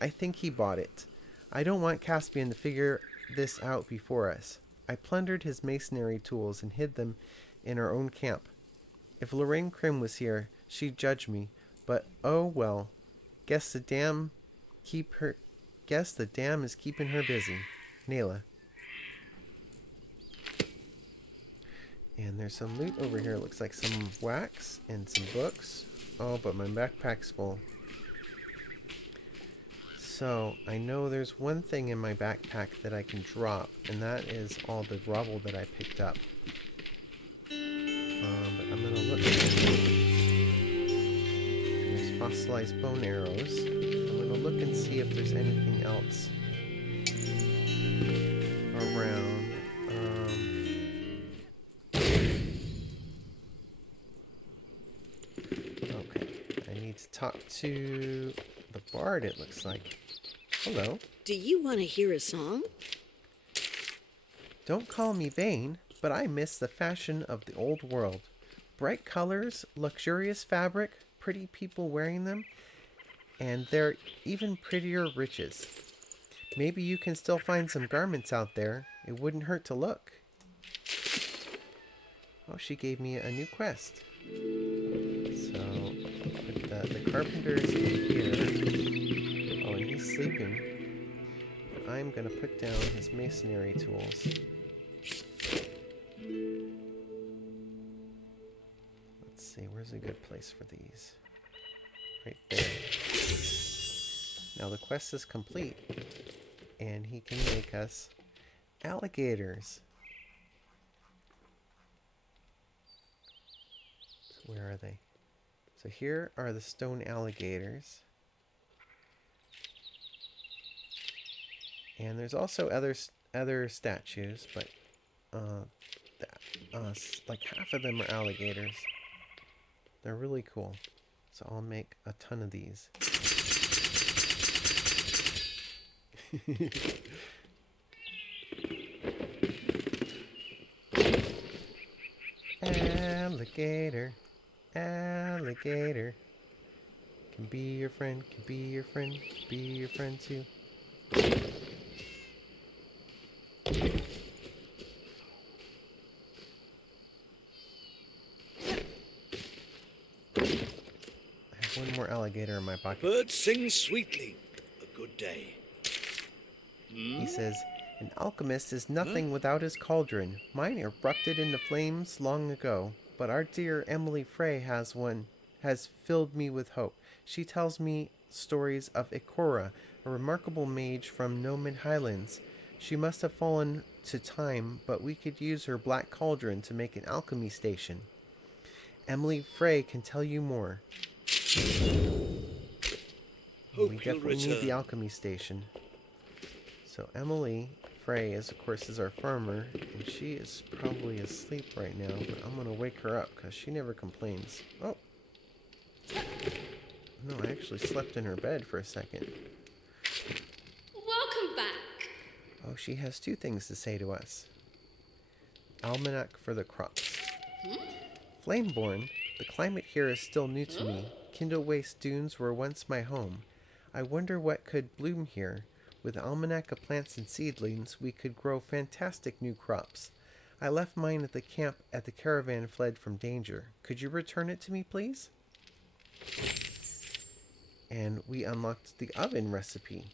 I think he bought it. I don't want Caspian to figure this out before us. I plundered his masonry tools and hid them in our own camp. If Lorraine Krim was here, she'd judge me, but oh well. Guess the dam is keeping her busy. Nayla. And there's some loot over here. It looks like some wax and some books. Oh, but my backpack's full. So, I know there's one thing in my backpack that I can drop, and that is all the rubble that I picked up. But I'm going to look at there's fossilized bone arrows. I'm going to look and see if there's anything else around. Okay, I need to talk to the bard, it looks like. Hello. Do you want to hear a song? Don't call me vain, but I miss the fashion of the old world. Bright colors, luxurious fabric, pretty people wearing them, and they're even prettier riches. Maybe you can still find some garments out there. It wouldn't hurt to look. Oh, she gave me a new quest. So, put the Carpenter's in here. Oh, and he's sleeping. But I'm going to put down his masonry tools. Let's see, where's a good place for these? Right there. Now the quest is complete. And he can make us alligators. So where are they? So here are the stone alligators. And there's also other statues, but like half of them are alligators. They're really cool. So I'll make a ton of these. Alligator, alligator, can be your friend, can be your friend, be your friend too. I have one more alligator in my pocket. Birds sing sweetly. A good day. He says, an alchemist is nothing without his cauldron. Mine erupted into flames long ago, but our dear Emily Frey has filled me with hope. She tells me stories of Ikora, a remarkable mage from Nomad Highlands. She must have fallen to time, but we could use her black cauldron to make an alchemy station. Emily Frey can tell you more. Hope We you'll definitely need the return. alchemy station. So Emily Frey is, of course, is our farmer, and she is probably asleep right now, but I'm going to wake her up because she never complains. Oh. No, I actually slept in her bed for a second. Welcome back. Oh, she has two things to say to us. Almanac for the crops. Flameborn, the climate here is still new to me. Kindle Waste Dunes were once my home. I wonder what could bloom here. With Almanac of plants and seedlings, we could grow fantastic new crops. I left mine at the camp at the caravan fled from danger. Could you return it to me, please? And we unlocked the oven recipe.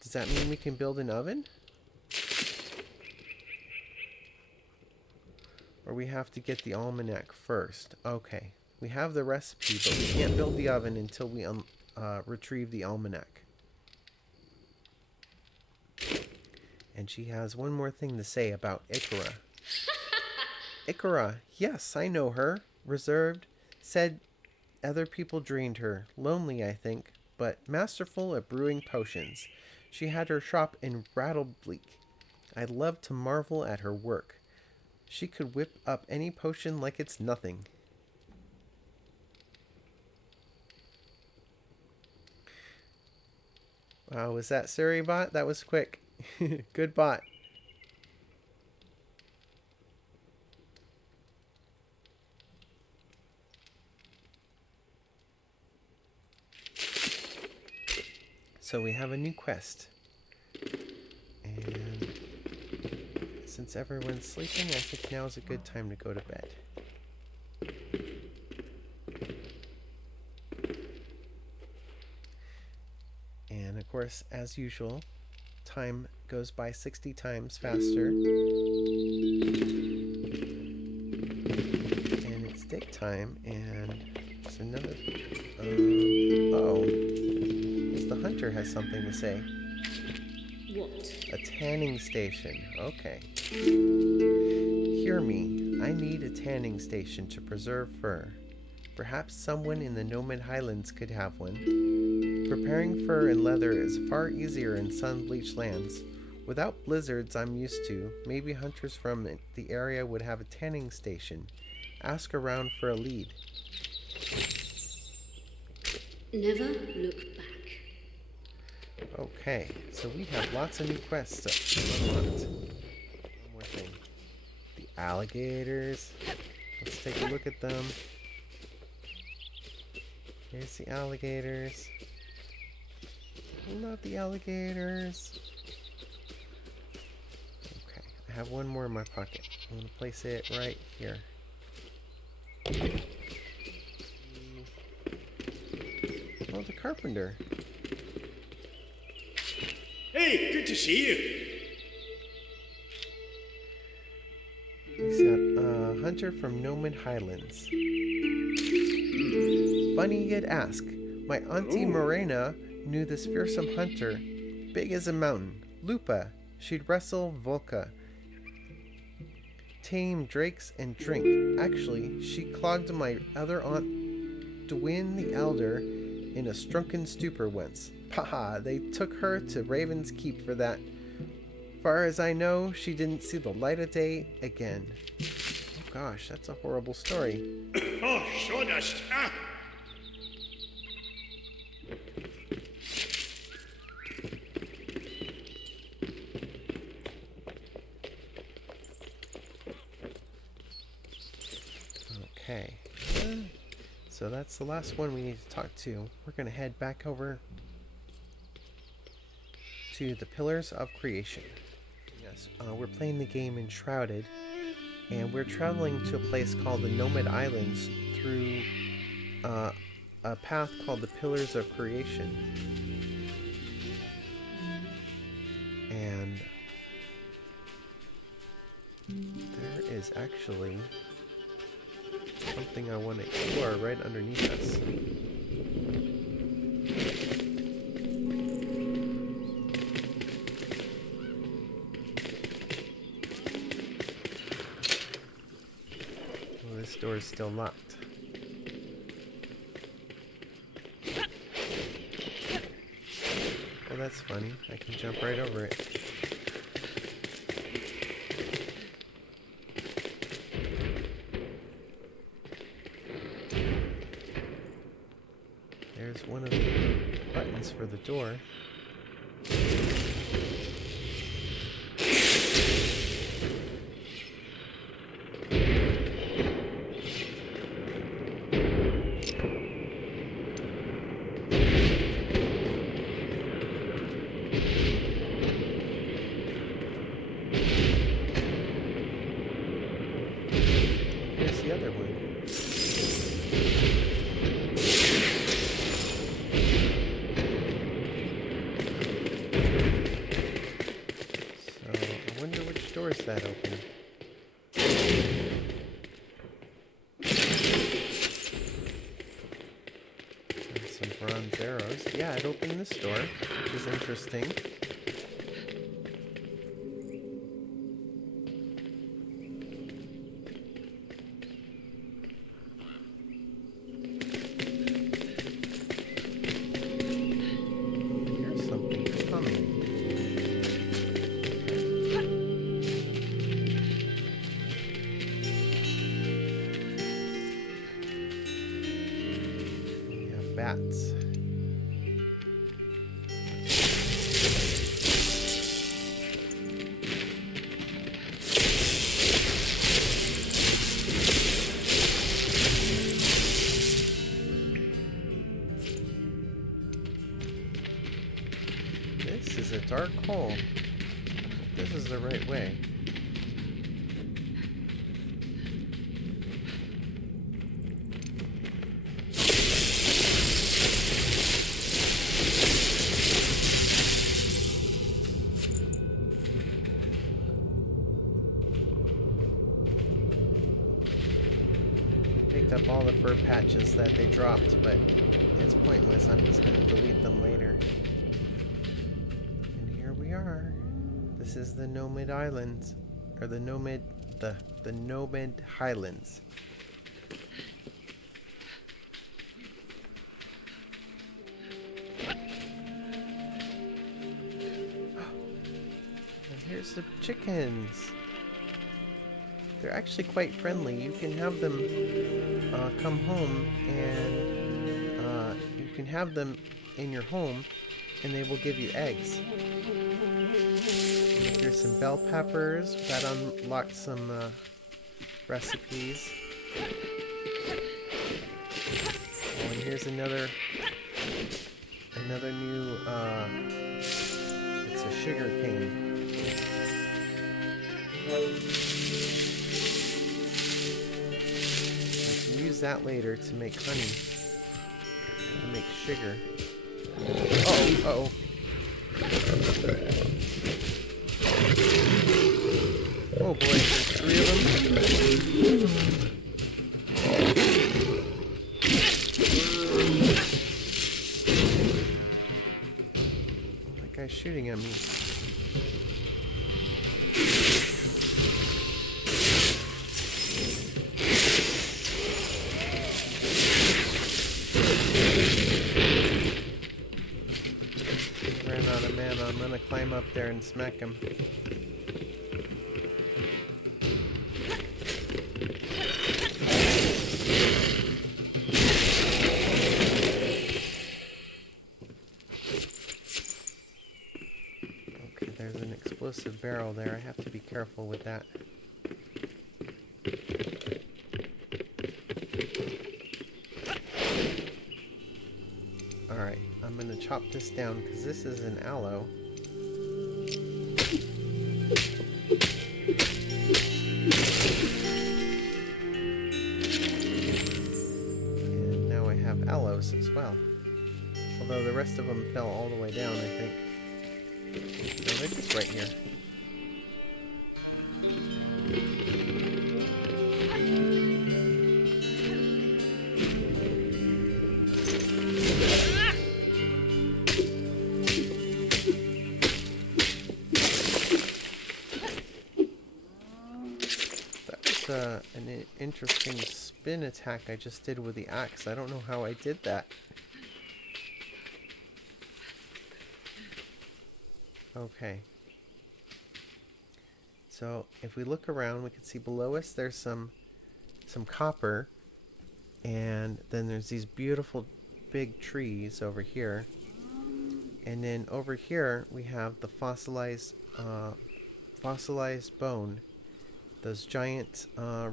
Does that mean we can build an oven? Or we have to get the almanac first? Okay. We have the recipe, but we can't build the oven until we retrieve the almanac. And she has one more thing to say about Ikora. Ikora, yes, I know her. Reserved. Said other people drained her. Lonely, I think, but masterful at brewing potions. She had her shop in Rattlebleak. I love to marvel at her work. She could whip up any potion like it's nothing. Wow, was that Suribot? That was quick. Good bot. So we have a new quest. And since everyone's sleeping, I think now is a good time to go to bed. And of course, as usual, time goes by 60 times faster. And it's daytime, and it's another... the hunter has something to say. What? A tanning station. Okay. Hear me. I need a tanning station to preserve fur. Perhaps someone in the Nomad Highlands could have one. Preparing fur and leather is far easier in sun-bleached lands. Without blizzards I'm used to, maybe hunters from the area would have a tanning station. Ask around for a lead. Never look back. Okay, so we have lots of new quests unlocked. One more thing. The alligators. Let's take a look at them. Here's the alligators. I love the alligators. Okay, I have one more in my pocket. I'm going to place it right here. Oh, the Carpenter. Hey, good to see you. He's got Hunter from Nomad Highlands. Funny you'd ask. My auntie Morena knew this fearsome hunter, big as a mountain. Lupa. She'd wrestle Volca, tame drakes, and drink. Actually, she clogged my other aunt Dwyn the Elder in a drunken stupor once. Haha, they took her to Raven's Keep for that. Far as I know, she didn't see the light of day again. Oh gosh, that's a horrible story. Oh, sawdust. Ah. Okay. So that's the last one we need to talk to. We're going to head back over to the Pillars of Creation. Yes, we're playing the game Enshrouded, and we're traveling to a place called the Nomad Islands through a path called the Pillars of Creation. And there is actually something I want to explore right underneath us. door is still locked. Well, that's funny. I can jump right over it. There's one of the buttons for the door. Here's the other one. Door is that open? And some bronze arrows. Yeah, it opened this door, which is interesting. Here's something coming. Bats. This is a dark hole. This is the right way. Picked up all the fur patches that they dropped, but it's pointless. I'm just going to delete them later. And here we are. This is the Nomad Islands, or the Nomad Highlands. And here's the chickens. They're actually quite friendly. You can have them come home, and you can have them in your home, and they will give you eggs. Here's some bell peppers. That unlocked some recipes. Oh, and here's another new. It's a sugar cane. Use that later to make honey, to make sugar. Uh-oh. Oh boy, there's 3 of them. Oh, that guy's shooting at me. I'm gonna climb up there and smack him. Okay, there's an explosive barrel there. I have to be careful with that. Alright, I'm gonna chop this down because this is an aloe. And now I have aloes as well. Although the rest of them fell all the way down, I think. No, they're just right here. An interesting spin attack I just did with the axe. I don't know how I did that. Okay. So if we look around, we can see below us there's some copper, and then there's these beautiful big trees over here. And then over here we have the fossilized bone. Those giant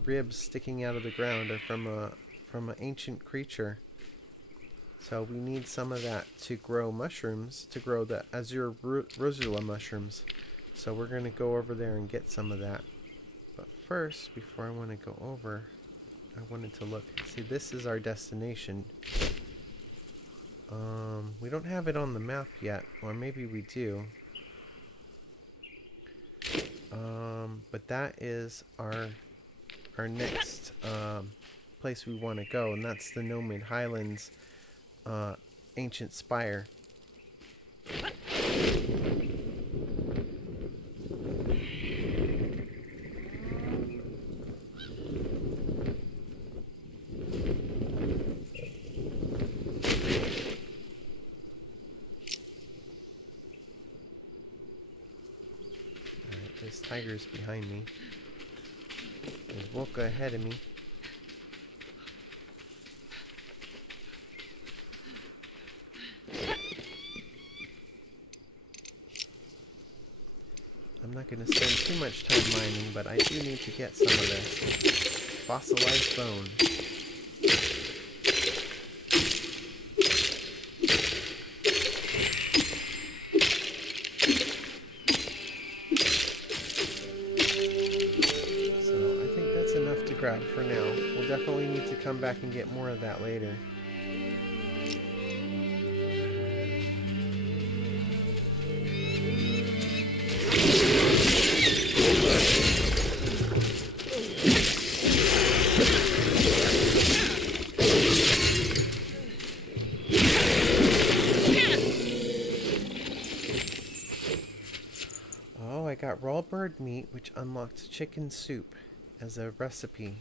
ribs sticking out of the ground are from an ancient creature. So we need some of that to grow mushrooms, to grow the azure rosula mushrooms. So we're going to go over there and get some of that. But first, before I want to go over, I wanted to look. See, this is our destination. We don't have it on the map yet, or maybe we do. But that is our next place we want to go, and that's the Nomad Highlands Ancient Spire. There's tigers behind me. There's Wolka ahead of me. I'm not going to spend too much time mining, but I do need to get some of this fossilized bone. Grab for now. We'll definitely need to come back and get more of that later. Oh, I got raw bird meat, which unlocked chicken soup as a recipe,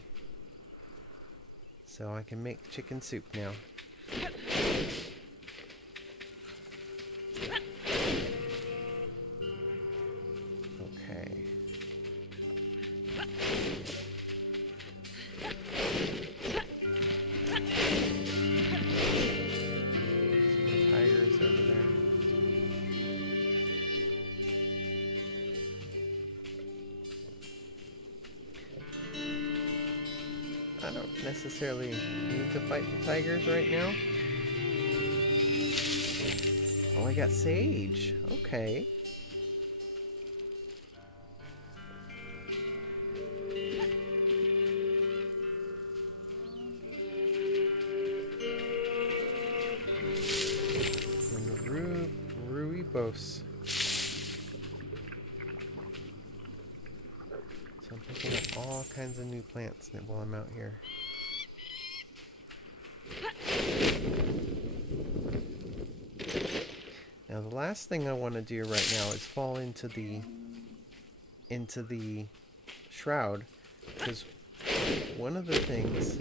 so I can make chicken soup now. Okay. Tigers over there. I don't necessarily need to fight the tigers right now. Oh, I got sage. Okay. Rooibos. So I'm picking up all kinds of new plants while I'm out here. Now the last thing I want to do right now is fall into the shroud, because one of the things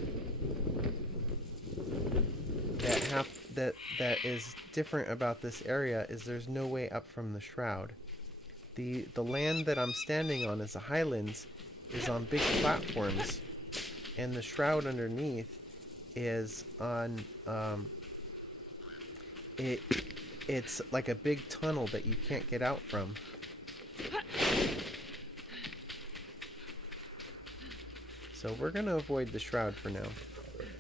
that is different about this area is there's no way up from the shroud. The land that I'm standing on is the Highlands, is on big platforms, and the shroud underneath is on it's like a big tunnel that you can't get out from. So we're gonna avoid the shroud for now,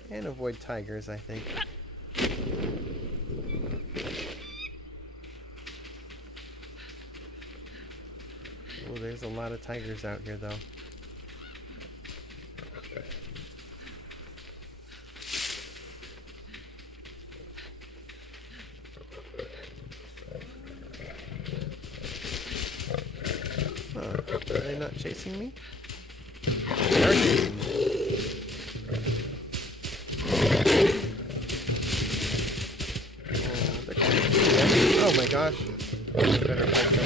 and avoid tigers, I think. Oh, there's a lot of tigers out here though. Are they not chasing me? They are chasing me. Oh, they're coming. Oh my gosh. I better fight them.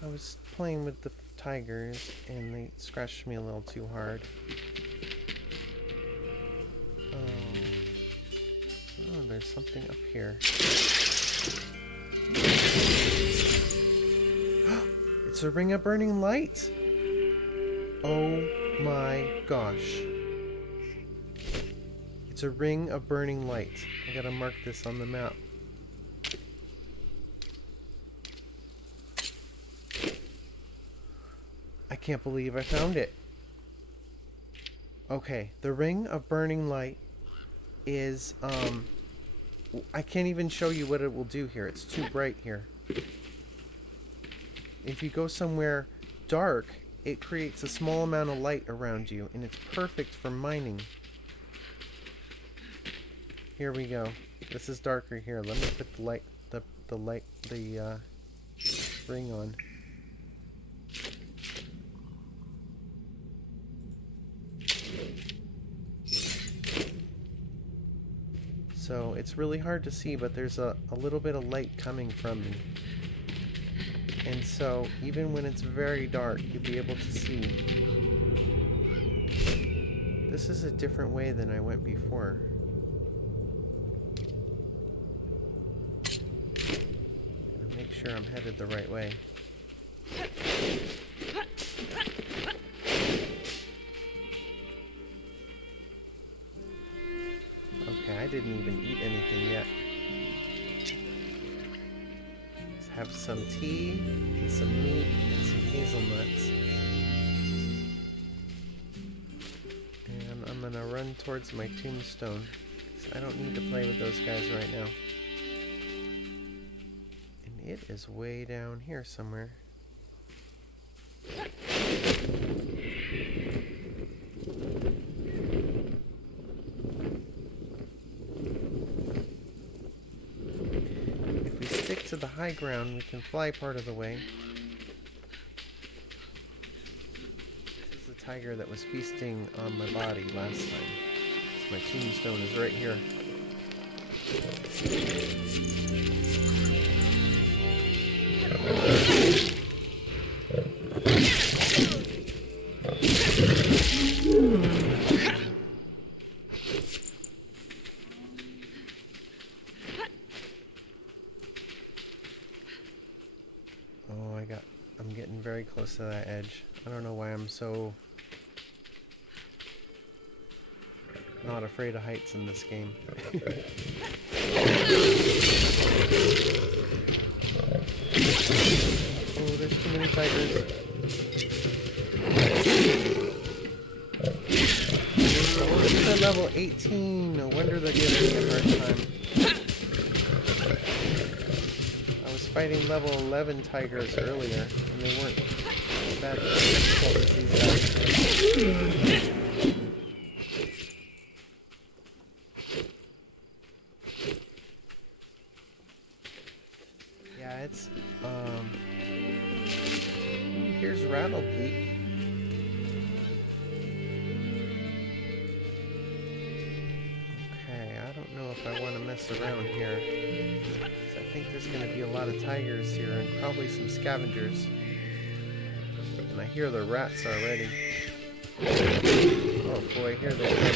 I was playing with the tigers and they scratched me a little too hard. Oh, there's something up here. It's a ring of burning light! Oh my gosh. It's a ring of burning light. I gotta mark this on the map. I can't believe I found it. Okay, the ring of burning light is, I can't even show you what it will do here. It's too bright here. If you go somewhere dark, it creates a small amount of light around you, and it's perfect for mining. Here we go. This is darker here. Let me put the light, the ring on. So it's really hard to see, but there's a little bit of light coming from me. And so even when it's very dark, you'll be able to see. This is a different way than I went before. Gotta make sure I'm headed the right way. I didn't even eat anything yet. Let's have some tea, and some meat, and some hazelnuts. And I'm gonna run towards my tombstone, 'cause I don't need to play with those guys right now. And it is way down here somewhere. To the high ground, we can fly part of the way. This is the tiger that was feasting on my body last time. So my tombstone is right here. I'm getting very close to that edge. I don't know why I'm so not afraid of heights in this game. Oh, there's too many tigers. Oh, they're level 18. No wonder they're giving me a hard time. I was fighting level 11 tigers earlier, and they weren't that difficult as these guys. Yeah, it's, here's Rattle Peak. Okay, I don't know if I want to mess around here. I think there's going to be a lot of tigers here and probably some scavengers. And I hear the rats already. Oh boy, here they come.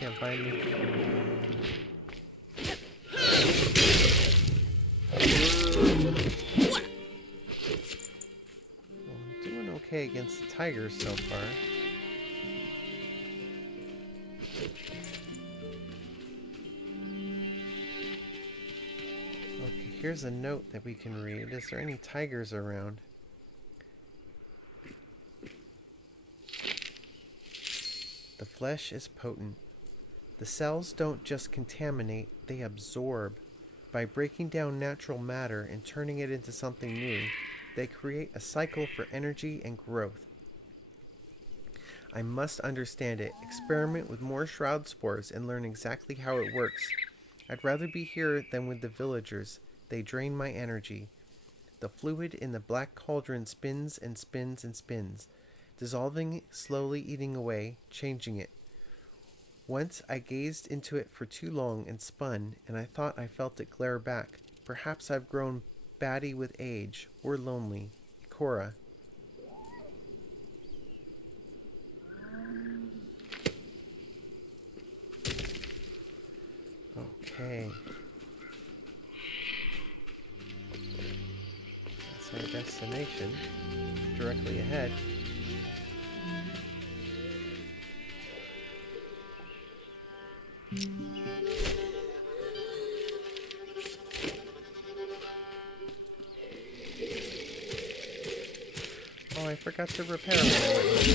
Can't find me. Okay against the tigers so far. Okay, here's a note that we can read. Is there any tigers around? The flesh is potent. The cells don't just contaminate, they absorb. By breaking down natural matter and turning it into something new, they create a cycle for energy and growth. I must understand it, experiment with more shroud spores, and learn exactly how it works. I'd rather be here than with the villagers. They drain my energy. The fluid in the black cauldron spins and spins and spins, dissolving, slowly eating away, changing it. Once I gazed into it for too long and spun, and I thought I felt it glare back. Perhaps I've grown batty with age, or lonely. Ikora. Okay. That's our destination. Directly ahead. Oh, I forgot to repair when I went home.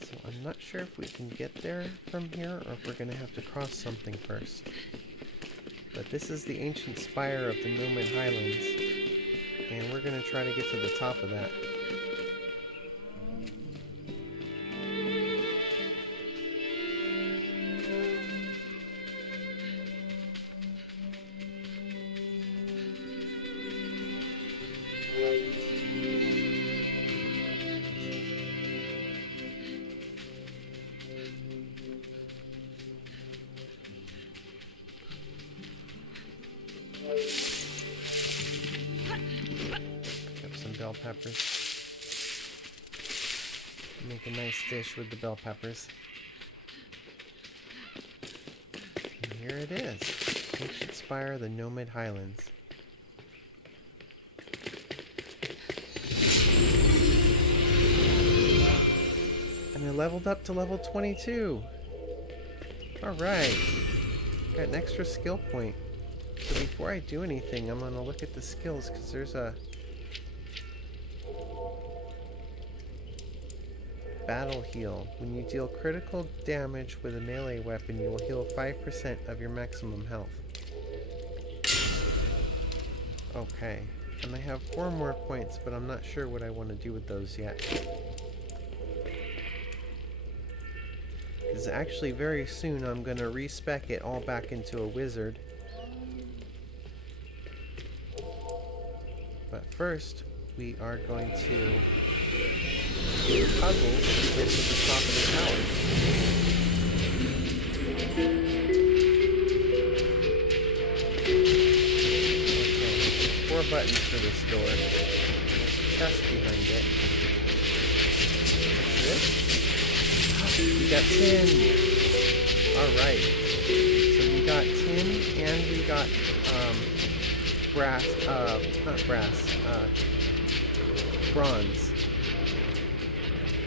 So I'm not sure if we can get there from here or if we're going to have to cross something first. But this is the ancient spire of the Nomad Highlands, and we're going to try to get to the top of that. Bell peppers. Make a nice dish with the bell peppers. And here it is. Ancient Spire of the Nomad Highlands. And I leveled up to level 22. Alright. Got an extra skill point. So before I do anything, I'm going to look at the skills because there's a Battle Heal. When you deal critical damage with a melee weapon, you will heal 5% of your maximum health. Okay. And I have 4 more points, but I'm not sure what I want to do with those yet. Because actually very soon I'm going to respec it all back into a wizard. But first, we are going to do puzzles to get to the top of the tower. Okay, there's 4 buttons for this door. And there's a chest behind it. What's this? We got tin! Alright. So we got tin and we got bronze.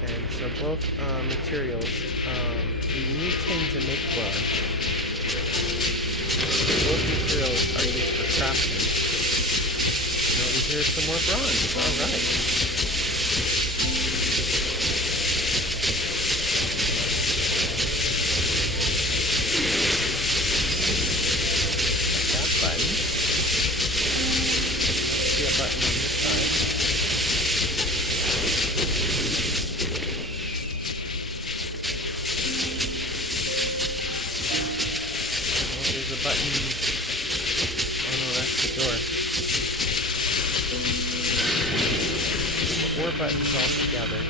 And so both materials, we need tin to make bronze. Both materials are used for crafting. And over here is some more bronze. Alright. That button. Let's see a button on this side. Button. Oh no, that's the door. 4 buttons all together.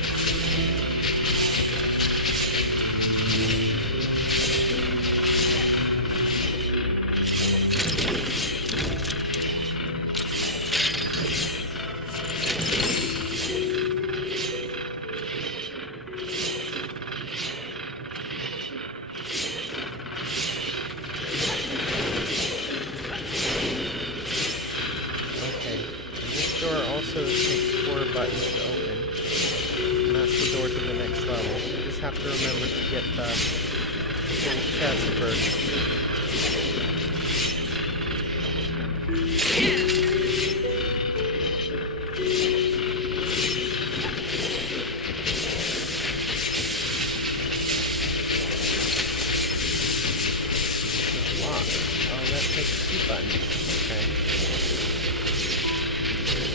Also takes 4 buttons to open, and that's the door to the next level. You just have to remember to get the little chest first. It's locked. Oh, that takes 2 buttons. Okay.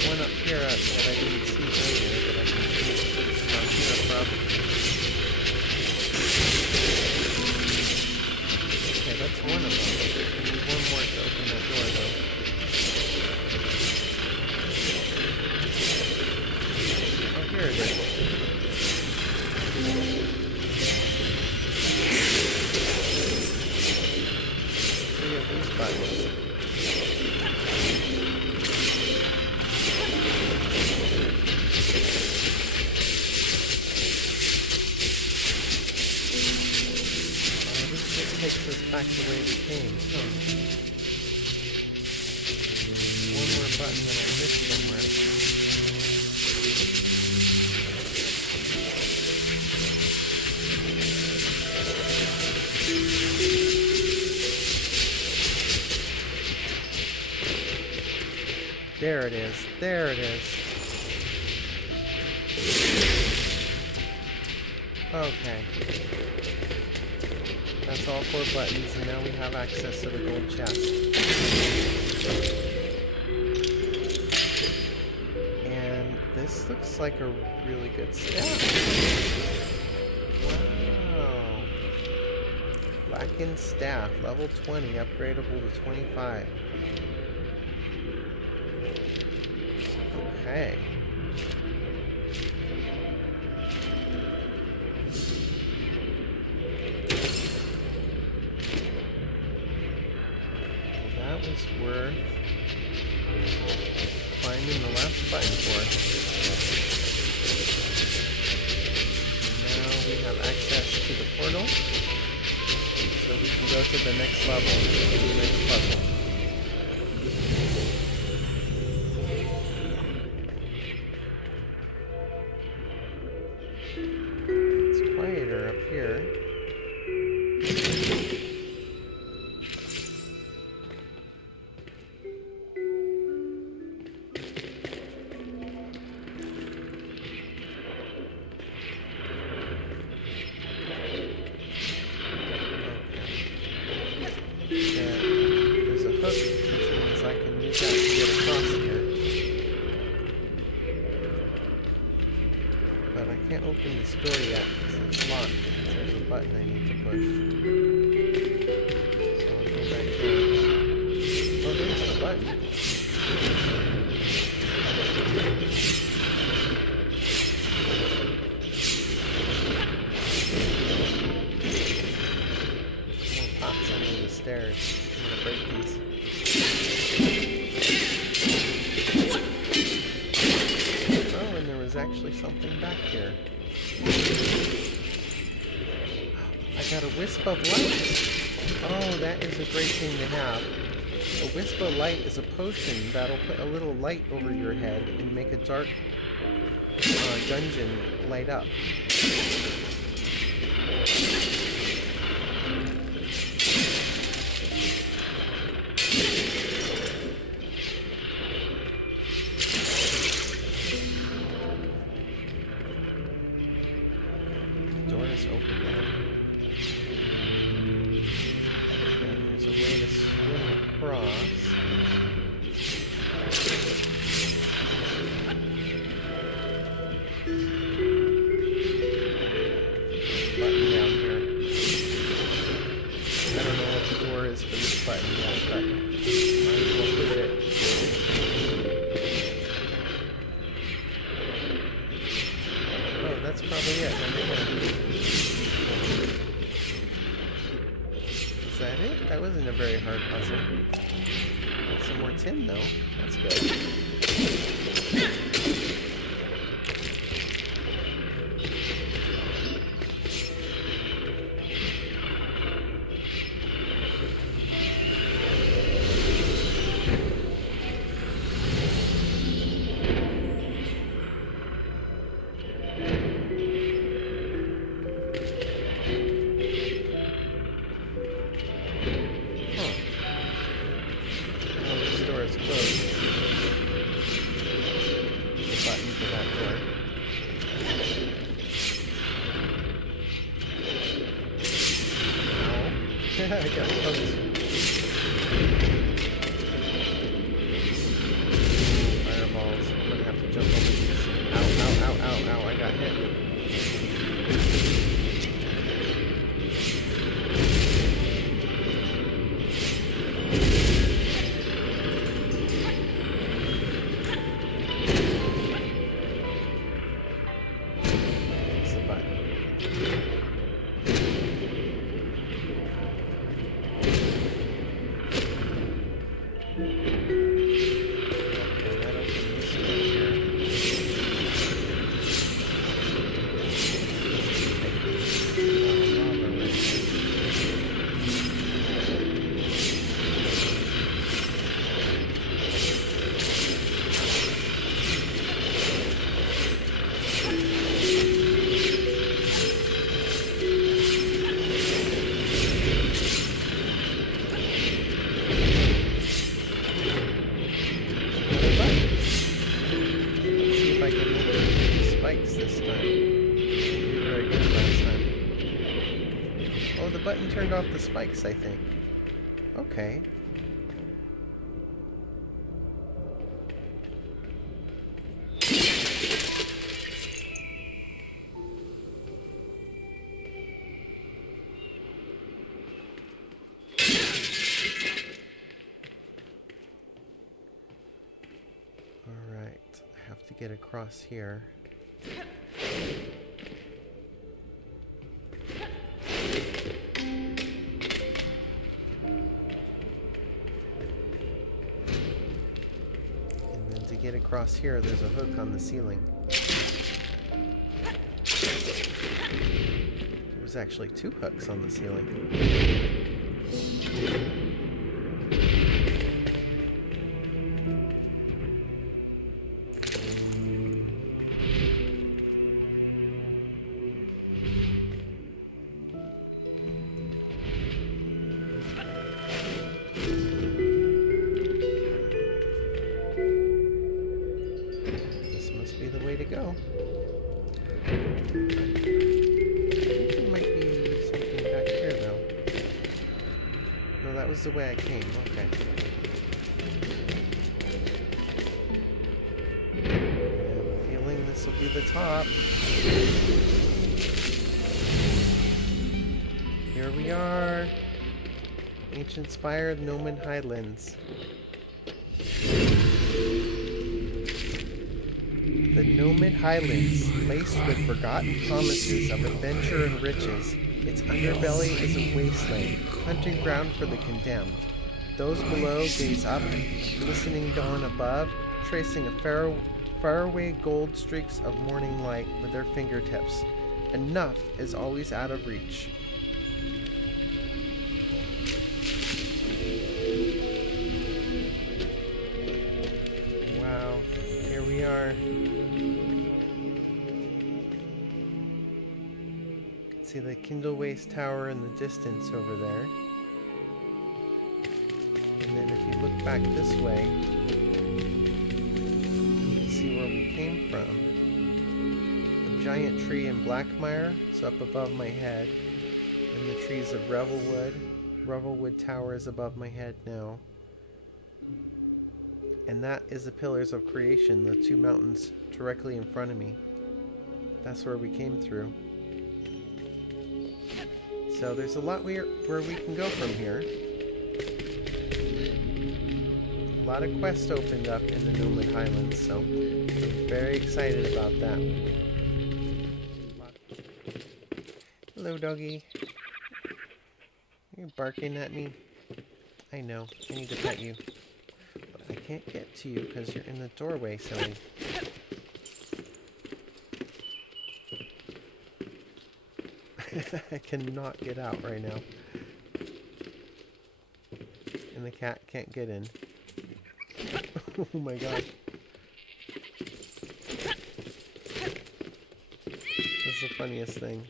One up here that I didn't see earlier that I can see down here probably. Here it is. Three of these buttons. This just takes us back the way we came. One more button that I missed somewhere. There it is. There it is. Okay. That's all 4 buttons, and now we have access to the gold chest. And this looks like a really good staff. Wow. Blackened staff, level 20, upgradable to 25. Okay. Well, that was worth finding the last button for. And now we have access to the portal, so we can go to the next level, to the next puzzle. Open this door yet because it's locked. There's a button I need to push. So I'll go back there. Oh, there's the button. More pots under the stairs. I'm gonna break these. Oh, and there was actually something back here. I got a wisp of light. Oh, that is a great thing to have. A wisp of light is a potion that'll put a little light over your head and make a dark dungeon light up. Is that it? That wasn't a very hard puzzle. Got some more tin though. That's good. I got close. Fireballs. I'm gonna have to jump over these. Ow, ow, ow, ow, ow. I got hit. spikes this time. You were very good last time. Oh, the button turned off the spikes, I think. Okay. Alright, I have to get across here. To get across here, there's a hook on the ceiling. There was actually 2 hooks on the ceiling. To go. I think there might be something back here, though. No, that was the way I came. Okay. I have a feeling this will be the top. Here we are. Ancient Spire, Nomad Highlands. The Nomad Highlands, laced with forgotten promises of adventure and riches. Its underbelly is a wasteland, hunting ground for the condemned. Those below gaze up, glistening dawn above, tracing a faraway gold streaks of morning light with their fingertips. Enough is always out of reach. Wow, here we are. See the Kindlewaste Tower in the distance over there. And then if you look back this way, you can see where we came from. A giant tree in Blackmire is up above my head, and the trees of Revelwood Tower is above my head now. And that is the Pillars of Creation, the 2 mountains directly in front of me. That's where we came through. So there's a lot where we can go from here. A lot of quests opened up in the Nomad Highlands, so I'm very excited about that. Hello, doggy. You're barking at me. I know, I need to pet you. But I can't get to you because you're in the doorway, silly. I cannot get out right now. And the cat can't get in. Oh my god. That's the funniest thing.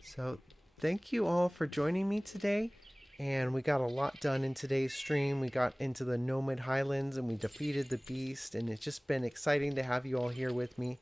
So, thank you all for joining me today. And we got a lot done in today's stream. We got into the Nomad Highlands and we defeated the beast. And it's just been exciting to have you all here with me.